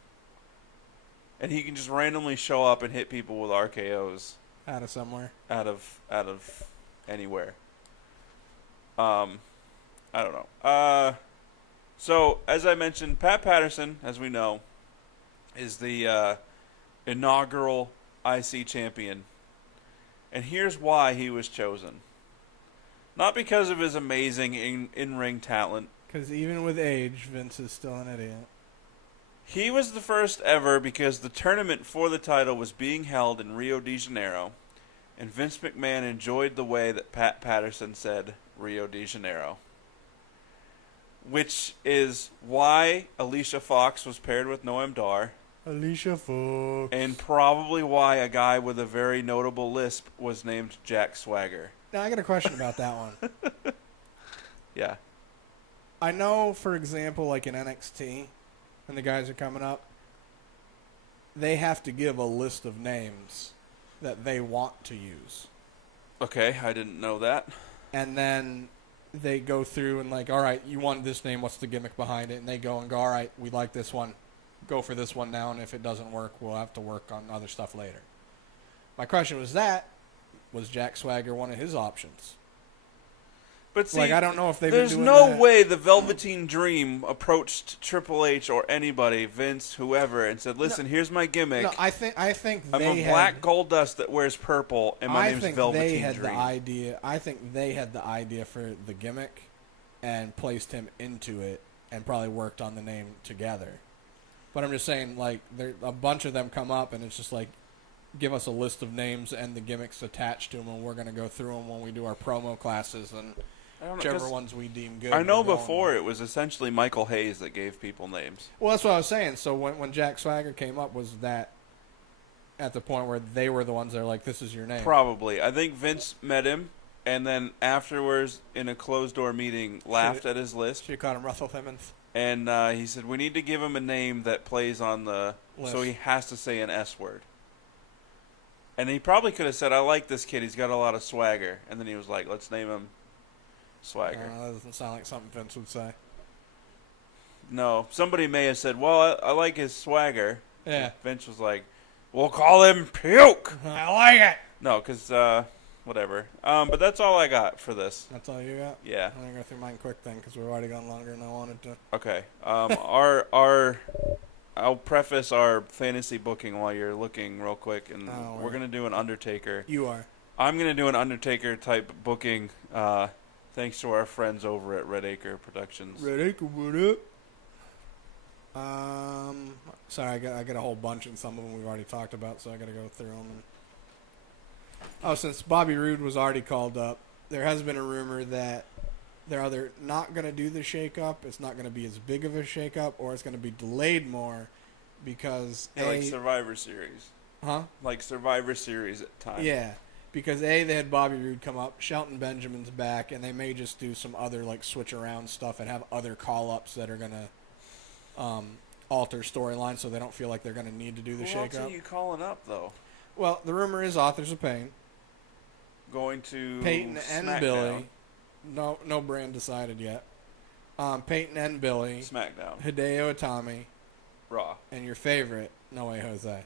And he can just randomly show up and hit people with RKOs out of somewhere, out of anywhere. I don't know. So, as I mentioned, Pat Patterson, as we know, is the inaugural IC champion. And here's why he was chosen. Not because of his amazing in-ring talent. Because even with age, Vince is still an idiot. He was the first ever because the tournament for the title was being held in Rio de Janeiro. And Vince McMahon enjoyed the way that Pat Patterson said Rio de Janeiro. Which is why Alicia Fox was paired with Noam Dar. Alicia Fox. And probably why a guy with a very notable lisp was named Jack Swagger. Now, I got a question about that one. Yeah. I know, for example, like in NXT, when the guys are coming up, they have to give a list of names that they want to use. Okay, I didn't know that. And then they go through and like, all right, you want this name, what's the gimmick behind it? And they go, all right, we like this one. Go for this one now, and if it doesn't work, we'll have to work on other stuff later. My question was Jack Swagger one of his options? But see, like, I don't know if they've there's been doing no that. way the Velveteen Dream approached Triple H or anybody, Vince, whoever, and said, "Listen, here's my gimmick. No, I think I'm they a black gold dust that wears purple, and my I name's think Velveteen they had Dream." the idea. I think they had the idea for the gimmick, and placed him into it, and probably worked on the name together. But I'm just saying, like, a bunch of them come up, and it's just like, give us a list of names and the gimmicks attached to them, and we're going to go through them when we do our promo classes, and I don't know, whichever 'cause ones we deem good. I know we're going before with. it was essentially Michael Hayes that gave people names. Well, that's what I was saying. So when Jack Swagger came up, was that at the point where they were the ones that are like, this is your name? Probably. I think Vince met him, and then afterwards, in a closed-door meeting, laughed at his list. She called him Russell Simmons. And he said, we need to give him a name that plays on the... List. So he has to say an S word. And he probably could have said, I like this kid. He's got a lot of swagger. And then he was like, let's name him Swagger. That doesn't sound like something Vince would say. No. Somebody may have said, well, I like his swagger. Yeah. Vince was like, we'll call him Puke. I like it. No, because, whatever. But that's all I got for this. That's all you got? Yeah. I'm going to go through mine quick then, because we've already gone longer than I wanted to. Okay. I'll preface our fantasy booking while you're looking real quick, and we're going to do an Undertaker. You are. I'm going to do an Undertaker type booking, thanks to our friends over at Red Acre Productions. Red Acre, what up? Sorry, I got a whole bunch, and some of them we've already talked about, so I got to go through them. Since Bobby Roode was already called up, there has been a rumor that they're either not going to do the shakeup, it's not going to be as big of a shakeup, or it's going to be delayed more because like Survivor Series. Huh? Like Survivor Series at time. Yeah, because they had Bobby Roode come up, Shelton Benjamin's back, and they may just do some other like switch around stuff and have other call-ups that are going to alter storylines so they don't feel like they're going to need to do the Who else shakeup. are you calling up, though? Well, the rumor is Authors of Pain. Going to Peyton and SmackDown. Billy. No brand decided yet. Peyton and Billy. SmackDown. Hideo Itami. Raw. And your favorite, No Way Jose.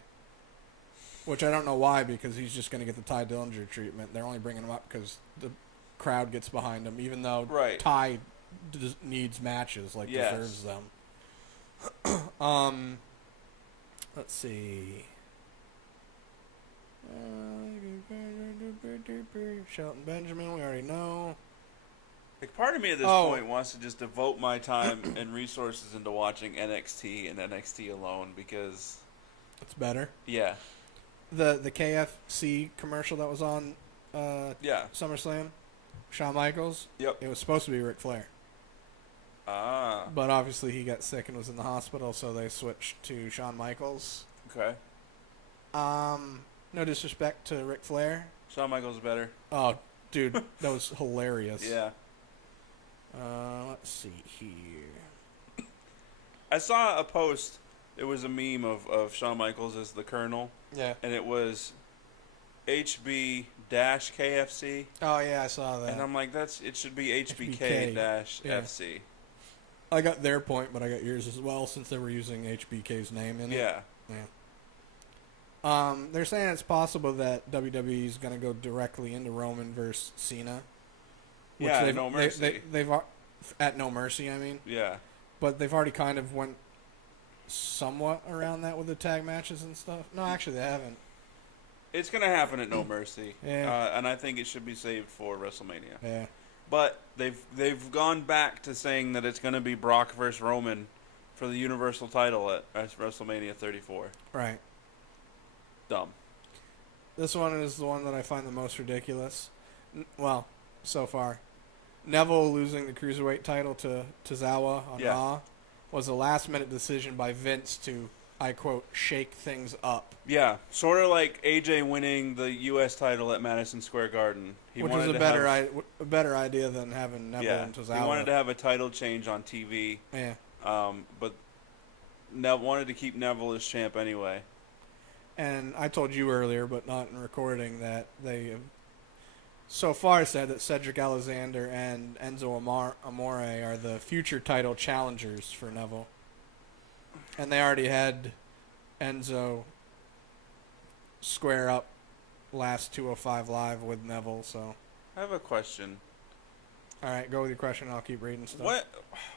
Which I don't know why, because he's just going to get the Ty Dillinger treatment. They're only bringing him up because the crowd gets behind him, even though Ty needs matches, like deserves them. Let's see. Shelton Benjamin, we already know. Like, part of me at this point wants to just devote my time and resources into watching NXT and NXT alone because it's better. Yeah. The KFC commercial that was on SummerSlam, Shawn Michaels. Yep. It was supposed to be Ric Flair. Ah. But obviously he got sick and was in the hospital, so they switched to Shawn Michaels. Okay. No disrespect to Ric Flair. Shawn Michaels is better. Oh, dude, that was hilarious. Yeah. Let's see here. I saw a post. It was a meme of Shawn Michaels as the Colonel. Yeah. And it was HB-KFC. Oh, yeah, I saw that. And I'm like, it should be HBK-FC. I got their point, but I got yours as well since they were using HBK's name in it. Yeah. They're saying it's possible that WWE is going to go directly into Roman versus Cena. Yeah, No Mercy. They've at No Mercy, I mean. Yeah. But they've already kind of went somewhat around that with the tag matches and stuff. No, actually, they haven't. It's going to happen at No Mercy. Yeah. And I think it should be saved for WrestleMania. Yeah. But they've gone back to saying that it's going to be Brock versus Roman for the Universal title at WrestleMania 34. Right. Dumb. This one is the one that I find the most ridiculous. Well, so far. Neville losing the Cruiserweight title to Tozawa on Raw was a last-minute decision by Vince to, I quote, shake things up. Yeah, sort of like AJ winning the U.S. title at Madison Square Garden. Which was a better idea than having Neville and Tozawa. He wanted to have a title change on TV. Yeah. But wanted to keep Neville as champ anyway. And I told you earlier, but not in recording, that they have so far said that Cedric Alexander and Enzo Amore are the future title challengers for Neville. And they already had Enzo square up last 205 Live with Neville, so. I have a question. All right, go with your question. I'll keep reading stuff.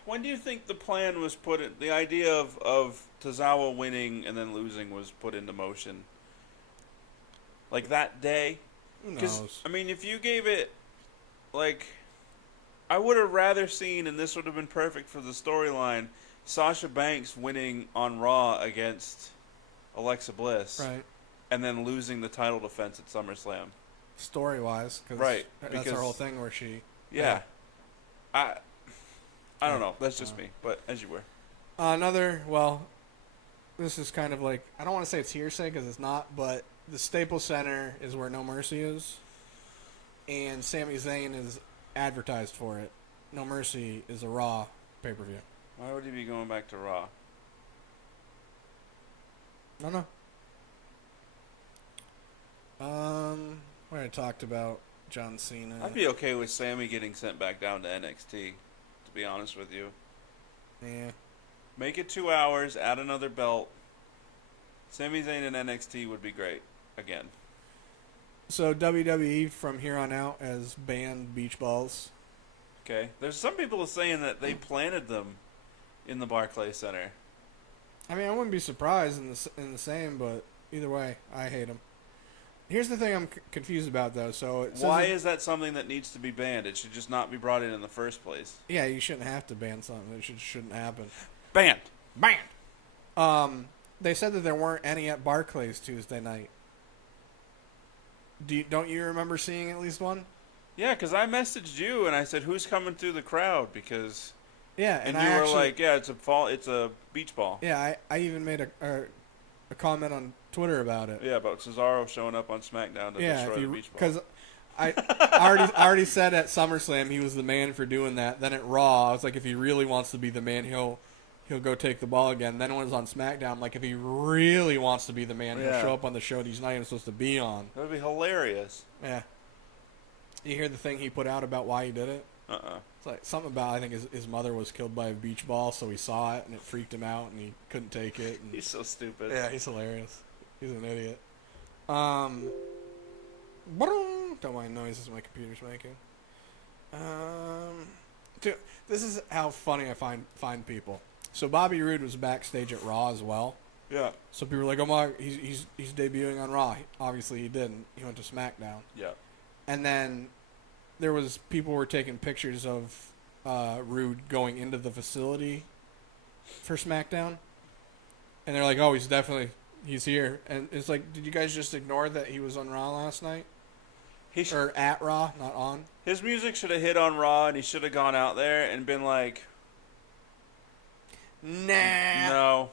When do you think the plan was put in, the idea of Tozawa winning and then losing was put into motion? Like that day? Who knows? I mean, if you gave it, like, I would have rather seen, and this would have been perfect for the storyline, Sasha Banks winning on Raw against Alexa Bliss. Right. And then losing the title defense at SummerSlam. Story-wise. Right. That's her whole thing where she... Yeah. I don't know. That's just me. But as you were. This is kind of like... I don't want to say it's hearsay because it's not, but the Staples Center is where No Mercy is. And Sami Zayn is advertised for it. No Mercy is a Raw pay-per-view. Why would he be going back to Raw? I don't know. We already talked about John Cena. I'd be okay with Sammy getting sent back down to NXT, to be honest with you. Yeah. Make it 2 hours, add another belt. Sami Zayn in NXT would be great, again. So WWE from here on out has banned beach balls. Okay. There's some people saying that they planted them in the Barclays Center. I mean, I wouldn't be surprised in the same, but either way, I hate them. Here's the thing I'm confused about, though. So it says why is that something that needs to be banned? It should just not be brought in the first place. Yeah, you shouldn't have to ban something. It shouldn't happen. Banned. They said that there weren't any at Barclays Tuesday night. Don't you remember seeing at least one? Yeah, because I messaged you and I said, "Who's coming through the crowd?" Because and you were like, "Yeah, it's a beach ball." Yeah, I even made a comment on Twitter about it. Yeah, about Cesaro showing up on SmackDown to destroy the beach ball. Because I already said at SummerSlam he was the man for doing that. Then at Raw, I was like, if he really wants to be the man, he'll go take the ball again. Then when it was on SmackDown, I'm like, if he really wants to be the man, he'll show up on the show that he's not even supposed to be on. That would be hilarious. Yeah. You hear the thing he put out about why he did it? It's like something about, I think his mother was killed by a beach ball, so he saw it and it freaked him out and he couldn't take it. And he's so stupid. Yeah, he's hilarious. He's an idiot. Don't mind noises my computer's making. This is how funny I find people. So Bobby Roode was backstage at Raw as well. Yeah. So people were like, "Oh my, he's debuting on Raw." Obviously, he didn't. He went to SmackDown. Yeah. And then people were taking pictures of Roode going into the facility for SmackDown, and they're like, "Oh, he's here." And it's like, did you guys just ignore that he was on Raw last night? Or at Raw, not on. His music should have hit on Raw, and he should have gone out there and been like, "Nah." No,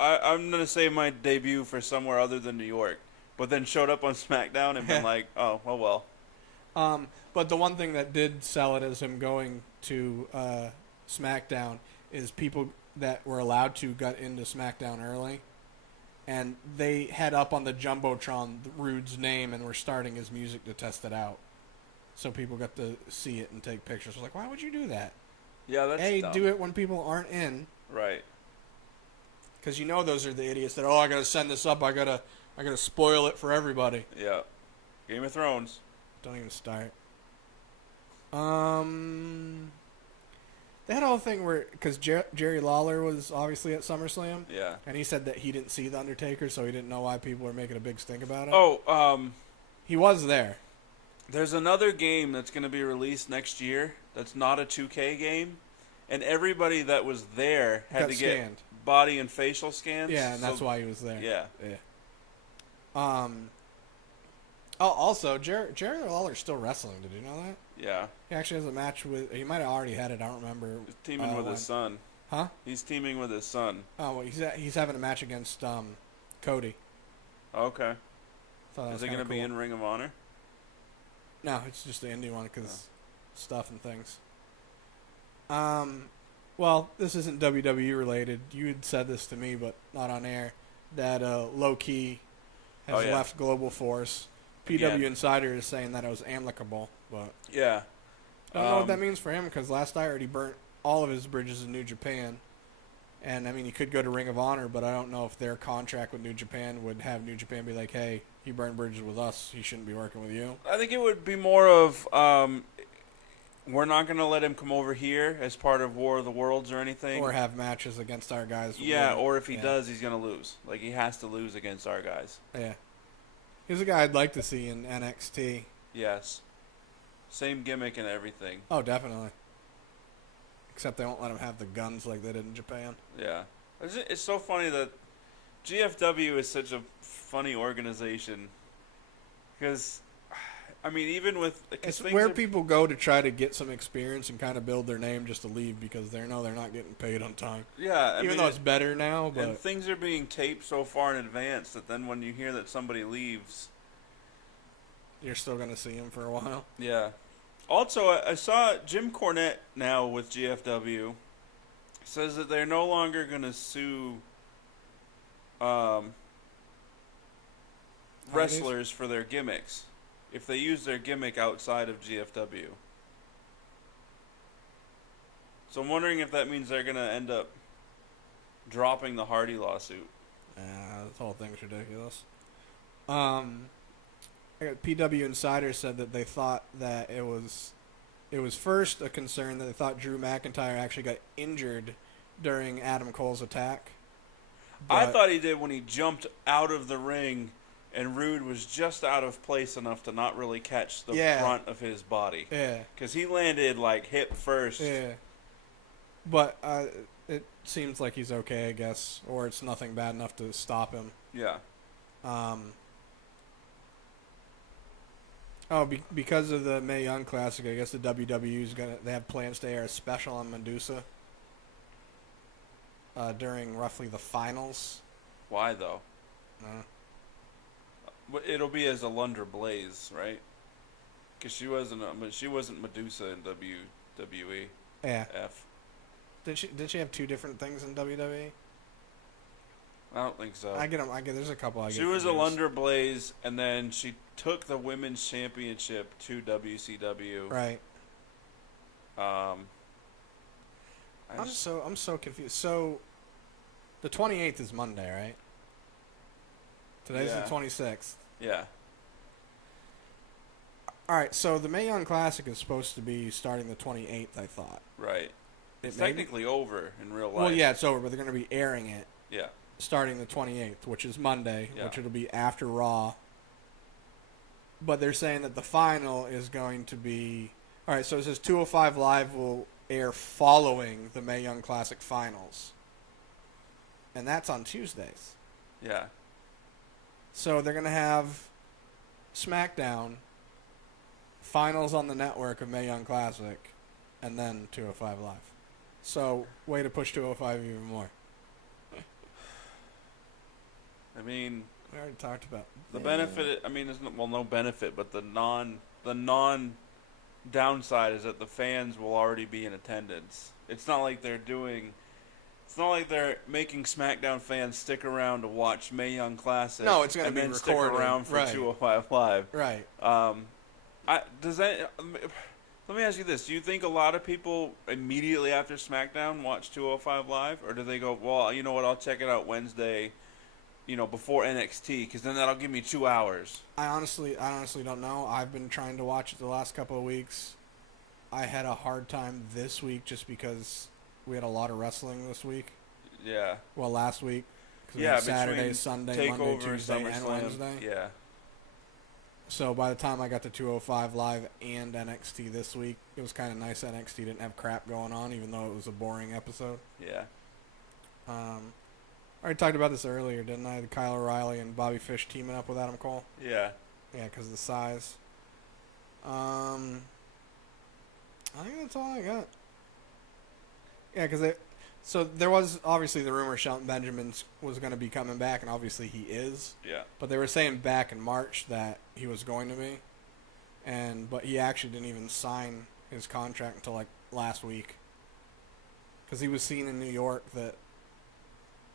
I'm gonna save my debut for somewhere other than New York, but then showed up on SmackDown and been like, "Oh, well." But the one thing that did sell it as him going to SmackDown is people that were allowed to got into SmackDown early, and they had up on the Jumbotron Roode's name and were starting his music to test it out. So people got to see it and take pictures. I was like, why would you do that? Yeah, that's dumb. Do it when people aren't in. Right. Because you know those are the idiots that, I gotta send this up, I gotta spoil it for everybody. Yeah. Game of Thrones. Don't even start. They had a whole thing where, because Jerry Lawler was obviously at SummerSlam. Yeah. And he said that he didn't see The Undertaker, so he didn't know why people were making a big stink about it. Oh, he was there. There's another game that's going to be released next year that's not a 2K game, and everybody that was there had to get body and facial scans. Yeah, and that's why he was there. Yeah. Also, Jerry Lawler's still wrestling. Did you know that? Yeah. He actually has a match with... He might have already had it. I don't remember. He's teaming with his son. Huh? He's teaming with his son. Oh, well, he's having a match against Cody. Okay. Is it going to be in Ring of Honor? No, it's just the indie one because stuff and things. Well, this isn't WWE related. You had said this to me, but not on air. That low key, has left Global Force. PW Insider is saying that it was amicable, but yeah, I don't know what that means for him because last I heard he burnt all of his bridges in New Japan. And, I mean, he could go to Ring of Honor, but I don't know if their contract with New Japan would have New Japan be like, hey, he burned bridges with us. He shouldn't be working with you. I think it would be more of we're not going to let him come over here as part of War of the Worlds or anything. Or have matches against our guys. Yeah, or if he does, he's going to lose. Like, he has to lose against our guys. Yeah. He's a guy I'd like to see in NXT. Yes. Same gimmick and everything. Oh, definitely. Except they won't let him have the guns like they did in Japan. Yeah. It's so funny that GFW is such a funny organization. Because, I mean, even with... It's where people go to try to get some experience and kind of build their name just to leave because they know they're not getting paid on time. Yeah. Even though it's better now. But and things are being taped so far in advance that then when you hear that somebody leaves... You're still going to see him for a while. Yeah. Also, I saw Jim Cornette now with GFW says that they're no longer going to sue wrestlers for their gimmicks if they use their gimmick outside of GFW. So I'm wondering if that means they're going to end up dropping the Hardy lawsuit. This whole thing's ridiculous. PW Insider said that they thought that it was first a concern that they thought Drew McIntyre actually got injured during Adam Cole's attack. I thought he did when he jumped out of the ring and Rude was just out of place enough to not really catch the front of his body. Yeah. Because he landed like hip first. Yeah. But it seems like he's okay, I guess, or it's nothing bad enough to stop him. Yeah. Because of the Mae Young Classic, I guess the WWE's they have plans to air a special on Medusa during roughly the finals. Why though? It'll be as a Lunder Blaze, right? Because she wasn't Medusa in WWE. Yeah. F. Did she have two different things in WWE? I don't think so. I get them. There's a couple. She was a Lunder Blaze, and then she took the women's championship to WCW. Right. I'm so confused. So, the 28th is Monday, right? Today's the 26th. Yeah. All right. So the Mae Young Classic is supposed to be starting the 28th. I thought. Right. It's technically over in real life. Well, yeah, it's over, but they're going to be airing it. Yeah. Starting the 28th, which is Monday, which it'll be after Raw. But they're saying that the final is going to be... All right, so it says 205 Live will air following the Mae Young Classic finals. And that's on Tuesdays. Yeah. So they're going to have SmackDown, finals on the network of Mae Young Classic, and then 205 Live. So, way to push 205 even more. I mean, we already talked about the benefit. I mean, there's no benefit, but the non downside is that the fans will already be in attendance. It's not like they're making SmackDown fans stick around to watch Mae Young Classic. No, it's going to be recorded. Stick around for 205 Live. Right. Let me ask you this: do you think a lot of people immediately after SmackDown watch 205 Live, or do they go, well, you know what, I'll check it out Wednesday, before NXT, because then that'll give me 2 hours? I honestly don't know. I've been trying to watch it the last couple of weeks. I had a hard time this week just because we had a lot of wrestling this week. Yeah. Well, last week. Yeah, Saturday, Sunday, Monday, Takeover, Tuesday, and SummerSlam. Wednesday. Yeah. So by the time I got to 205 Live and NXT this week, it was kind of nice NXT didn't have crap going on, even though it was a boring episode. Yeah. I already talked about this earlier, didn't I? The Kyle O'Reilly and Bobby Fish teaming up with Adam Cole. Yeah. Yeah, because of the size. I think that's all I got. Yeah, because so there was obviously the rumor Shelton Benjamin was going to be coming back, and obviously he is. Yeah. But they were saying back in March that he was going to be, but he actually didn't even sign his contract until like last week. Because he was seen in New York that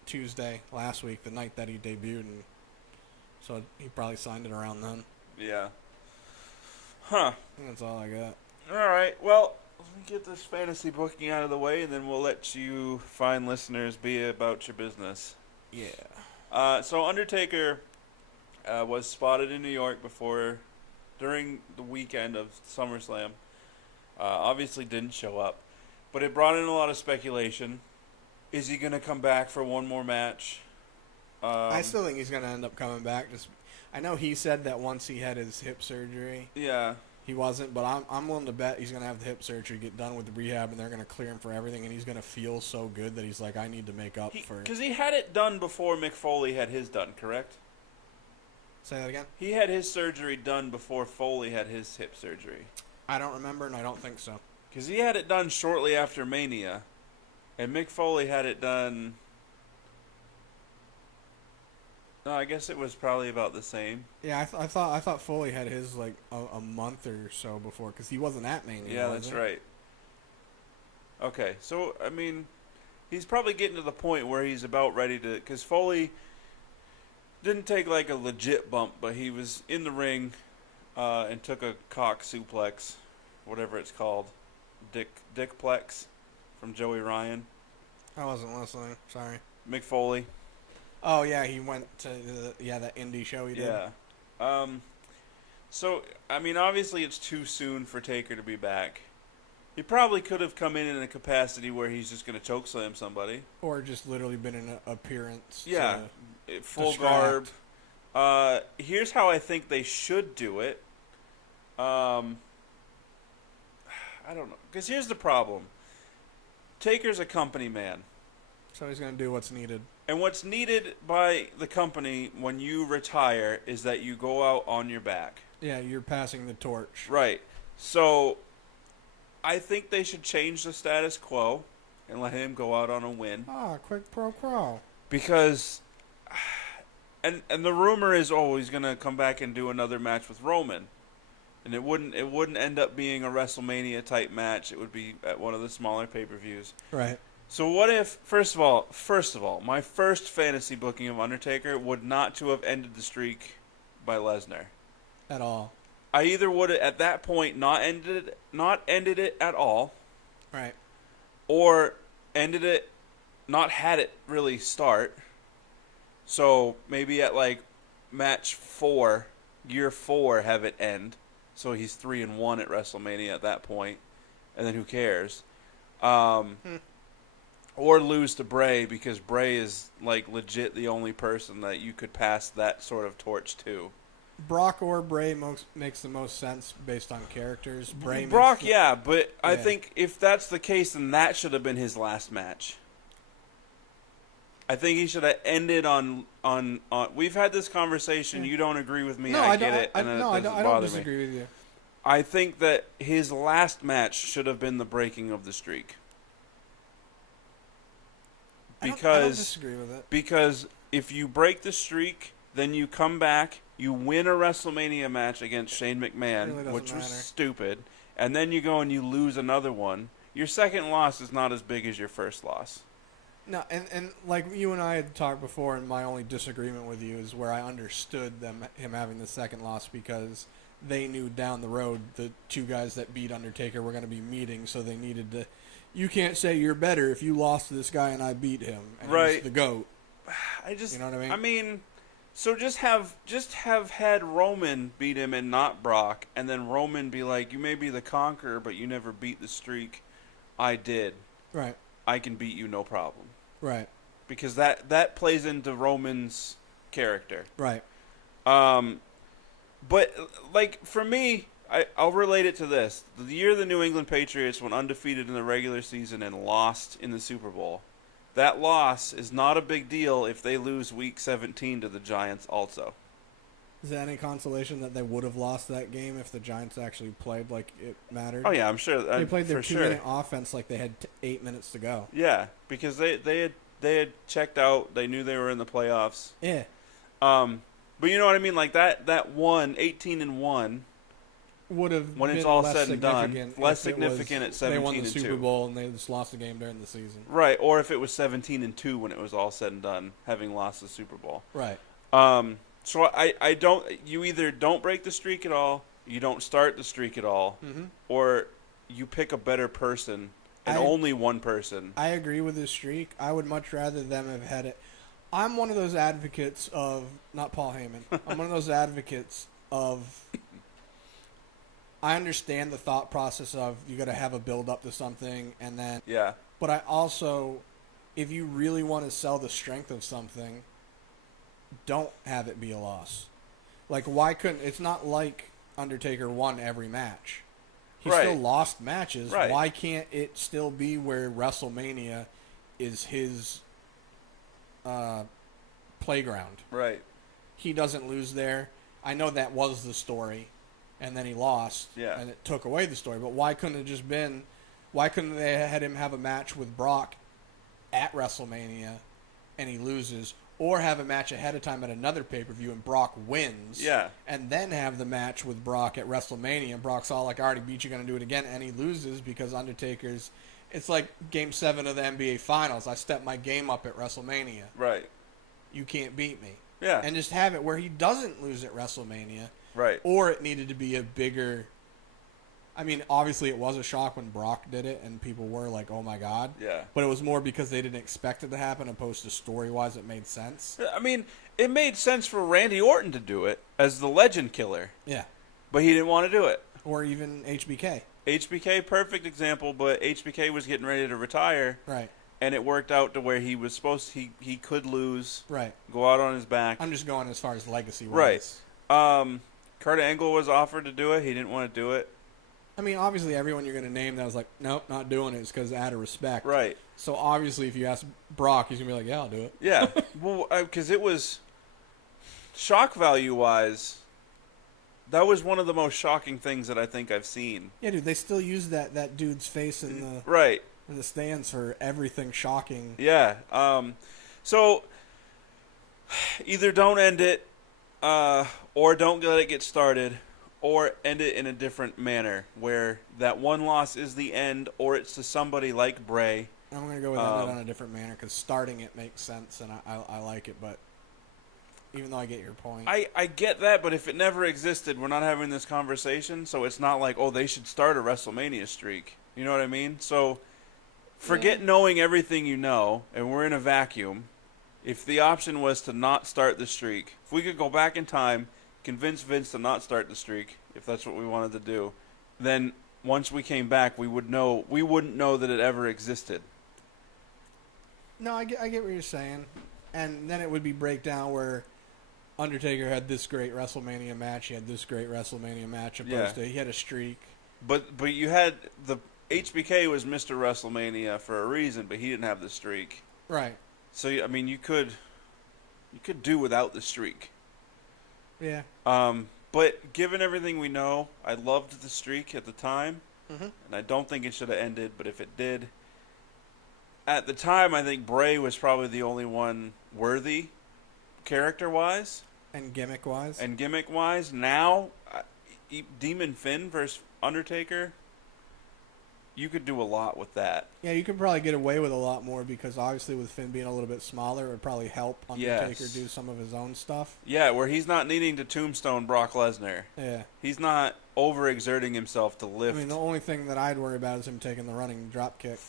Tuesday last week, the night that he debuted, and So he probably signed it around then. Yeah. Huh. I think that's all I got. All right. Well, let me get this fantasy booking out of the way, and then we'll let you fine listeners be about your business. Yeah. So Undertaker was spotted in New York during the weekend of SummerSlam. Obviously didn't show up, but it brought in a lot of speculation. Is he going to come back for one more match? I still think he's going to end up coming back. I know he said that once he had his hip surgery. Yeah. He wasn't, but I'm willing to bet he's going to have the hip surgery, get done with the rehab, and they're going to clear him for everything, and he's going to feel so good that he's like, I need to make up for it. Because he had it done before Mick Foley had his done, correct? Say that again? He had his surgery done before Foley had his hip surgery. I don't remember, and I don't think so. Because he had it done shortly after Mania, and Mick Foley had it done... No, I guess it was probably about the same. Yeah, I thought Foley had his like a month or so before because he wasn't at Mania. Yeah, that's right. Okay, so I mean, he's probably getting to the point where he's about ready to. Because Foley didn't take like a legit bump, but he was in the ring and took a cock suplex, whatever it's called, dickplex, from Joey Ryan. I wasn't listening. Sorry. Mick Foley. Oh, yeah, he went to that indie show he did. Yeah. So, I mean, obviously it's too soon for Taker to be back. He probably could have come in a capacity where he's just going to chokeslam somebody. Or just literally been in an appearance. Yeah, full distract. garb. Here's how I think they should do it. I don't know. Because here's the problem. Taker's a company man. So he's going to do what's needed. And what's needed by the company when you retire is that you go out on your back. Yeah, you're passing the torch. Right. So, I think they should change the status quo and let him go out on a win. Quick pro quo. Because, and the rumor is, he's going to come back and do another match with Roman. And it wouldn't end up being a WrestleMania type match. It would be at one of the smaller pay-per-views. Right. So what if, first of all, my first fantasy booking of Undertaker would not to have ended the streak by Lesnar. At all. I either would have, at that point, not ended it at all. Right. Or ended it, not had it really start. So maybe at like match 4, year 4, have it end. So he's 3-1 at WrestleMania at that point. And then who cares? Or lose to Bray, because Bray is like legit the only person that you could pass that sort of torch to. Brock or Bray makes the most sense based on characters. Brock, yeah, but I think if that's the case, then that should have been his last match. I think he should have ended on. We've had this conversation. Yeah. You don't agree with me. No, I get it. I don't disagree with you. I think that his last match should have been the breaking of the streak. Because I don't disagree with it. Because if you break the streak, then you come back, you win a WrestleMania match against Shane McMahon, really which was matter. stupid, and then you go and you lose another one. Your second loss is not as big as your first loss. No, and like you and I had talked before, and my only disagreement with you is where I understood him having the second loss because they knew down the road the two guys that beat Undertaker were going to be meeting, so they needed to. You can't say you're better if you lost to this guy and I beat him. And right. He's the GOAT. You know what I mean? I mean, so just have had Roman beat him and not Brock, and then Roman be like, you may be the conqueror, but you never beat the streak. I did. Right. I can beat you, no problem. Right. Because that plays into Roman's character. Right. But, like, for me, I'll relate it to this. The year the New England Patriots went undefeated in the regular season and lost in the Super Bowl, that loss is not a big deal if they lose Week 17 to the Giants also. Is that any consolation that they would have lost that game if the Giants actually played like it mattered? Oh, yeah, I'm sure. They played their 2-minute offense like they had 8 minutes to go. Yeah, because they had checked out. They knew they were in the playoffs. Yeah. But you know what I mean? Like that 18-1 would have when it's all said and done, less significant at 17-2. They won the Super Bowl and they just lost the game during the season. Right, or if it was 17-2 when it was all said and done, having lost the Super Bowl. Right. So I don't. You either don't break the streak at all, you don't start the streak at all, or you pick a better person and only one person. I agree with this streak. I would much rather them have had it. I'm one of those advocates of, not Paul Heyman, I'm one of those advocates of, I understand the thought process of you got to have a build up to something and then, Yeah. but I also, if you really want to sell the strength of something, don't have it be a loss. Like, why couldn't, it's not like Undertaker won every match. He Right. still lost matches. Right. Why can't it still be where WrestleMania is his playground? Right. He doesn't lose there. I know that was the story, and then he lost, Yeah. and it took away the story. But why couldn't it just been, why couldn't they had him have a match with Brock at WrestleMania, and he loses, or have a match ahead of time at another pay-per-view and Brock wins, Yeah. and then have the match with Brock at WrestleMania, and Brock's all like, I already beat you, going to do it again, and he loses because Undertaker's, it's like Game 7 of the NBA Finals. I stepped my game up at WrestleMania. Right. You can't beat me. Yeah. And just have it where he doesn't lose at WrestleMania, Right. or it needed to be a bigger, I mean, obviously it was a shock when Brock did it, and people were like, oh my God. Yeah. But it was more because they didn't expect it to happen, opposed to story-wise it made sense. I mean, it made sense for Randy Orton to do it as the legend killer, Yeah. but he didn't want to do it. Or even HBK. HBK, perfect example, but HBK was getting ready to retire, Right. and it worked out to where he was supposed to, he could lose, Right. go out on his back. I'm just going as far as legacy-wise. Right. Kurt Angle was offered to do it. He didn't want to do it. I mean, obviously everyone you're going to name that was like, nope, not doing it, is because out of respect. Right. So obviously if you ask Brock, he's going to be like, yeah, I'll do it. Yeah. Well, because it was, shock value-wise, that was one of the most shocking things that I think I've seen. Yeah, dude, they still use that dude's face in the Right. in the stands for everything shocking. Yeah. So either don't end it, or don't let it get started, or end it in a different manner where that one loss is the end, or it's to somebody like Bray. I'm going to go with that on a different manner because starting it makes sense and I like it, but even though I get your point. I get that, but if it never existed, we're not having this conversation, so it's not like, oh, they should start a WrestleMania streak. You know what I mean? So forget knowing everything you know, and we're in a vacuum. If the option was to not start the streak, if we could go back in time, convince Vince to not start the streak, if that's what we wanted to do, then once we came back, we wouldn't know that it ever existed. No, I get what you're saying. And then it would be breakdown where Undertaker had this great WrestleMania match, he had this great WrestleMania match, opposed to he had a streak. But you had the HBK was Mr. WrestleMania for a reason, but he didn't have the streak. Right. So I mean, you could do without the streak. Yeah. But given everything we know, I loved the streak at the time, Mm-hmm. and I don't think it should have ended. But if it did, at the time, I think Bray was probably the only one worthy, character-wise And gimmick-wise. and gimmick-wise. Now, Demon Finn versus Undertaker, you could do a lot with that. Yeah, you could probably get away with a lot more because obviously with Finn being a little bit smaller, it would probably help Undertaker Yes. do some of his own stuff. Yeah, where he's not needing to tombstone Brock Lesnar. Yeah. He's not overexerting himself to I lift. mean, the only thing that I'd worry about is him taking the running drop kick.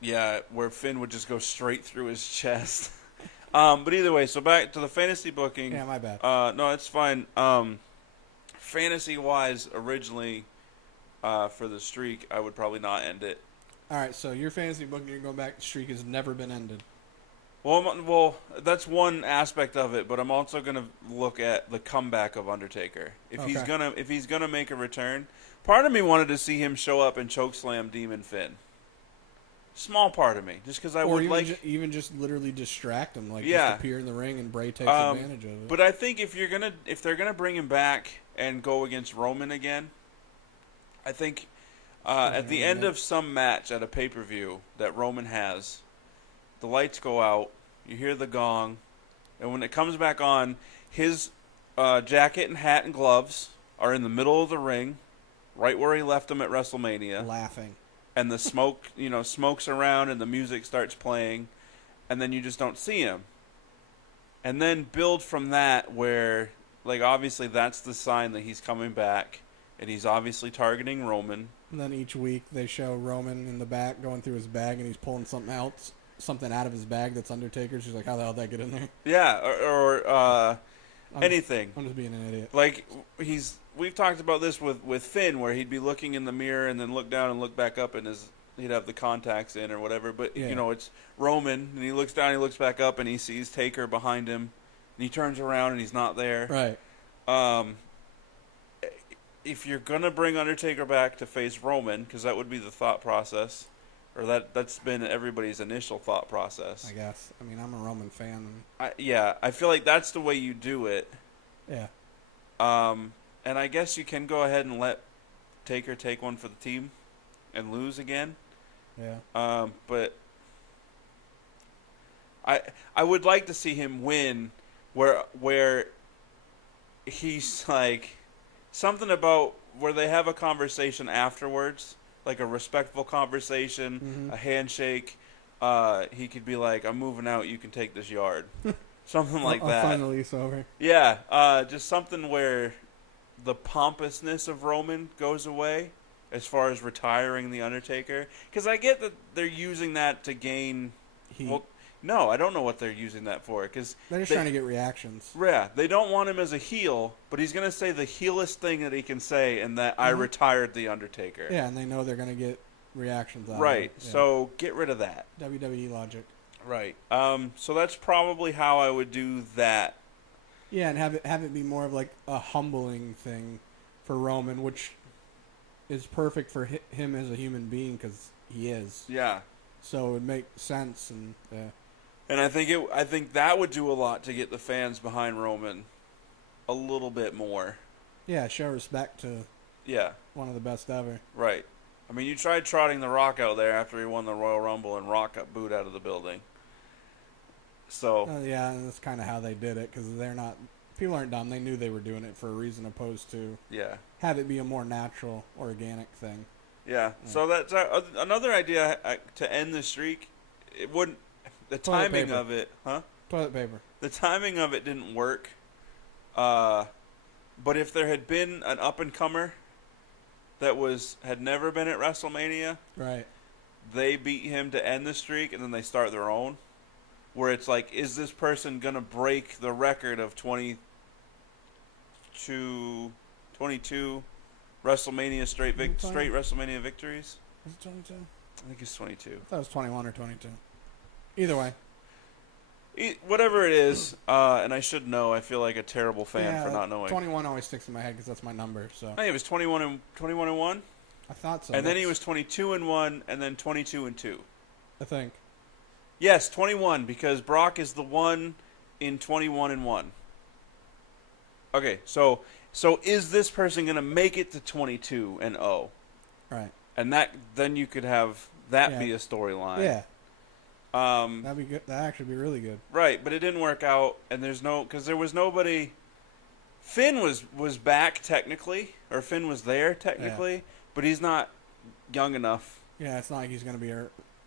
Yeah, where Finn would just go straight through his chest. But either way, so back to the fantasy booking. Yeah, my bad. No, it's fine. Fantasy-wise, originally, for the streak, I would probably not end it. All right, so your fantasy booking, you're going back, the streak has never been ended. Well, that's one aspect of it, but I'm also gonna look at the comeback of Undertaker. If he's gonna make a return, part of me wanted to see him show up and chokeslam Demon Finn. Small part of me, just because I Or would even like, even just literally distract him, like Yeah. just appear in the ring and Bray takes advantage of it. But I think if they're gonna bring him back and go against Roman again, I think at the end of some match at a pay-per-view that Roman has, the lights go out, you hear the gong, and when it comes back on, his jacket and hat and gloves are in the middle of the ring, right where he left them at WrestleMania. Laughing. And the smoke, smokes around and the music starts playing, and then you just don't see him. and then build from that where, like, obviously that's the sign that he's coming back, and he's obviously targeting Roman. And then each week they show Roman in the back going through his bag, and he's pulling something out of his bag that's Undertaker's. She's like, how the hell did that get in there? Yeah, or anything. I'm just being an idiot. Like, we've talked about this with Finn, where he'd be looking in the mirror and then look down and look back up, and he'd have the contacts in or whatever. But, Yeah. you know, it's Roman, and he looks down, he looks back up, and he sees Taker behind him, and he turns around, and he's not there. Right. If you're going to bring Undertaker back to face Roman, because that would be the thought process, or that's been everybody's initial thought process. I guess. I mean, I'm a Roman fan. I feel like that's the way you do it. Yeah. And I guess you can go ahead and let Taker take one for the team and lose again. Yeah. But I would like to see him win where he's like something about where they have a conversation afterwards, like a respectful conversation, a handshake. He could be like, "I'm moving out. You can take this yard." Something like that. I'll find the lease over. Yeah, just something where the pompousness of Roman goes away as far as retiring the Undertaker. Because I get that they're using that to gain Heat. Well, no, I don't know what they're using that for. Cause They're just trying to get reactions. Yeah, they don't want him as a heel, but he's going to say the heelest thing that he can say, and that I retired the Undertaker. Yeah, and they know they're going to get reactions out Right, of it. Yeah. so get rid of that. WWE logic. Right. So that's probably how I would do that. Yeah, and have it be more of like a humbling thing for Roman, which is perfect for him as a human being because he is. Yeah. So it would make sense, and And I think that would do a lot to get the fans behind Roman a little bit more. yeah, show respect to Yeah. one of the best ever. Right. I mean, you tried trotting The Rock out there after he won the Royal Rumble, and Rock got booed out of the building. So. Yeah, and that's kind of how they did it because people aren't dumb. They knew they were doing it for a reason, opposed to Yeah. have it be a more natural, organic thing. Yeah. So that's another idea to end the streak. It wouldn't. The Toilet timing paper. of it, huh? Toilet paper. The timing of it didn't work. But if there had been an up and comer that had never been at WrestleMania, Right. they beat him to end the streak, and then they start their own. Where it's like, is this person gonna break the record of 22 WrestleMania straight WrestleMania victories? Was it 22? I think it's 22. I thought it was 21 or 22. Either way. Whatever it is, and I should know. I feel like a terrible fan for not knowing. 21 always sticks in my head because that's my number. So I think it was 21 and 1, I thought so. and then he was 22 and 1, and then 22 and 2. I think. Yes, 21 because Brock is the one in 21 and 1. Okay, so is this person gonna make it to 22 and 0? Right. And then you could have that be a storyline. Yeah. Um, That'd be good. That'd actually be really good. Right, but it didn't work out, and because there was nobody. Finn was back technically, or Finn was there technically, but he's not young enough. Yeah, it's not like he's going to be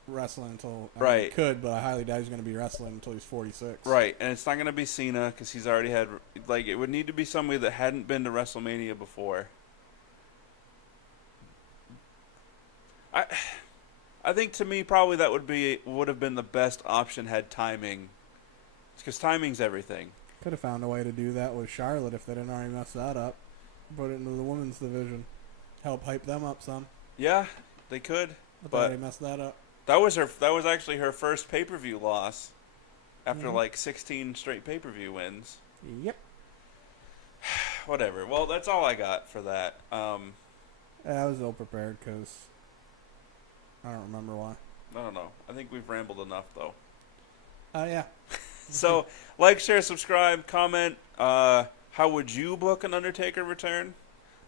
wrestling until. I mean, Right. he could, but I highly doubt he's going to be wrestling until he's 46. Right, and it's not going to be Cena because he's already had. Like, it would need to be somebody that hadn't been to WrestleMania before. I think to me probably that would have been the best option had timing, because timing's everything. Could have found a way to do that with Charlotte if they didn't already mess that up. Put it into the women's division, help hype them up some. Yeah, they could, But they but already messed that up. that was actually her first pay-per-view loss after like 16 straight pay-per-view wins. Yep. Whatever. Well, that's all I got for that. I was ill prepared because I don't remember why. I don't know. I think we've rambled enough though. Yeah. So, like, share, subscribe, comment. How would you book an Undertaker return?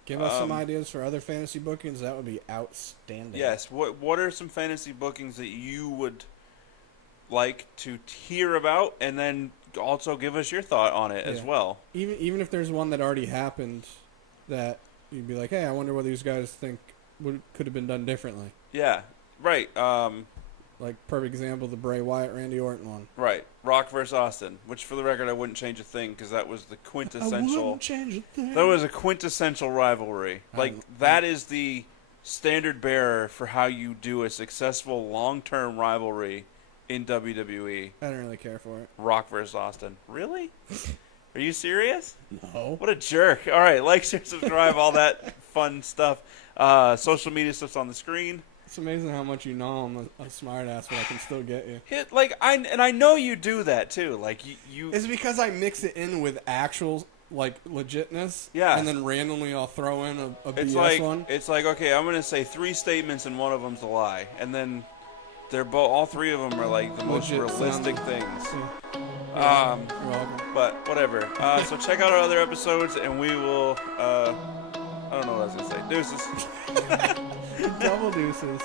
Give us some ideas for other fantasy bookings. That would be outstanding. Yes. What are some fantasy bookings that you would like to hear about, and then also give us your thought on it as well. Even if there's one that already happened, that you'd be like, hey, I wonder what these guys think could have been done differently. Yeah. Right. Like, perfect example, the Bray Wyatt, Randy Orton one. Right. Rock versus Austin, which for the record, I wouldn't change a thing because that was the I quintessential. wouldn't change a thing. That was a quintessential rivalry. Like, that is the standard bearer for how you do a successful long-term rivalry in WWE. I don't really care for it. Rock versus Austin. Really? Are you serious? No. What a jerk. All right, like, share, subscribe, all that fun stuff. Social media stuff's on the screen. It's amazing how much you know I'm a smart ass, but I can still get you. I know you do that too. Like you. It's because I mix it in with actual legitness. Yeah. And then randomly I'll throw in a It's BS one. It's like, okay, I'm gonna say 3 statements and one of them's a lie, and then they're all 3 of them are like the most Legit realistic sounding. things. Yeah. You're welcome. But whatever. So check out our other episodes, and we will. I don't know what I was gonna say. Deuces. Double deuces.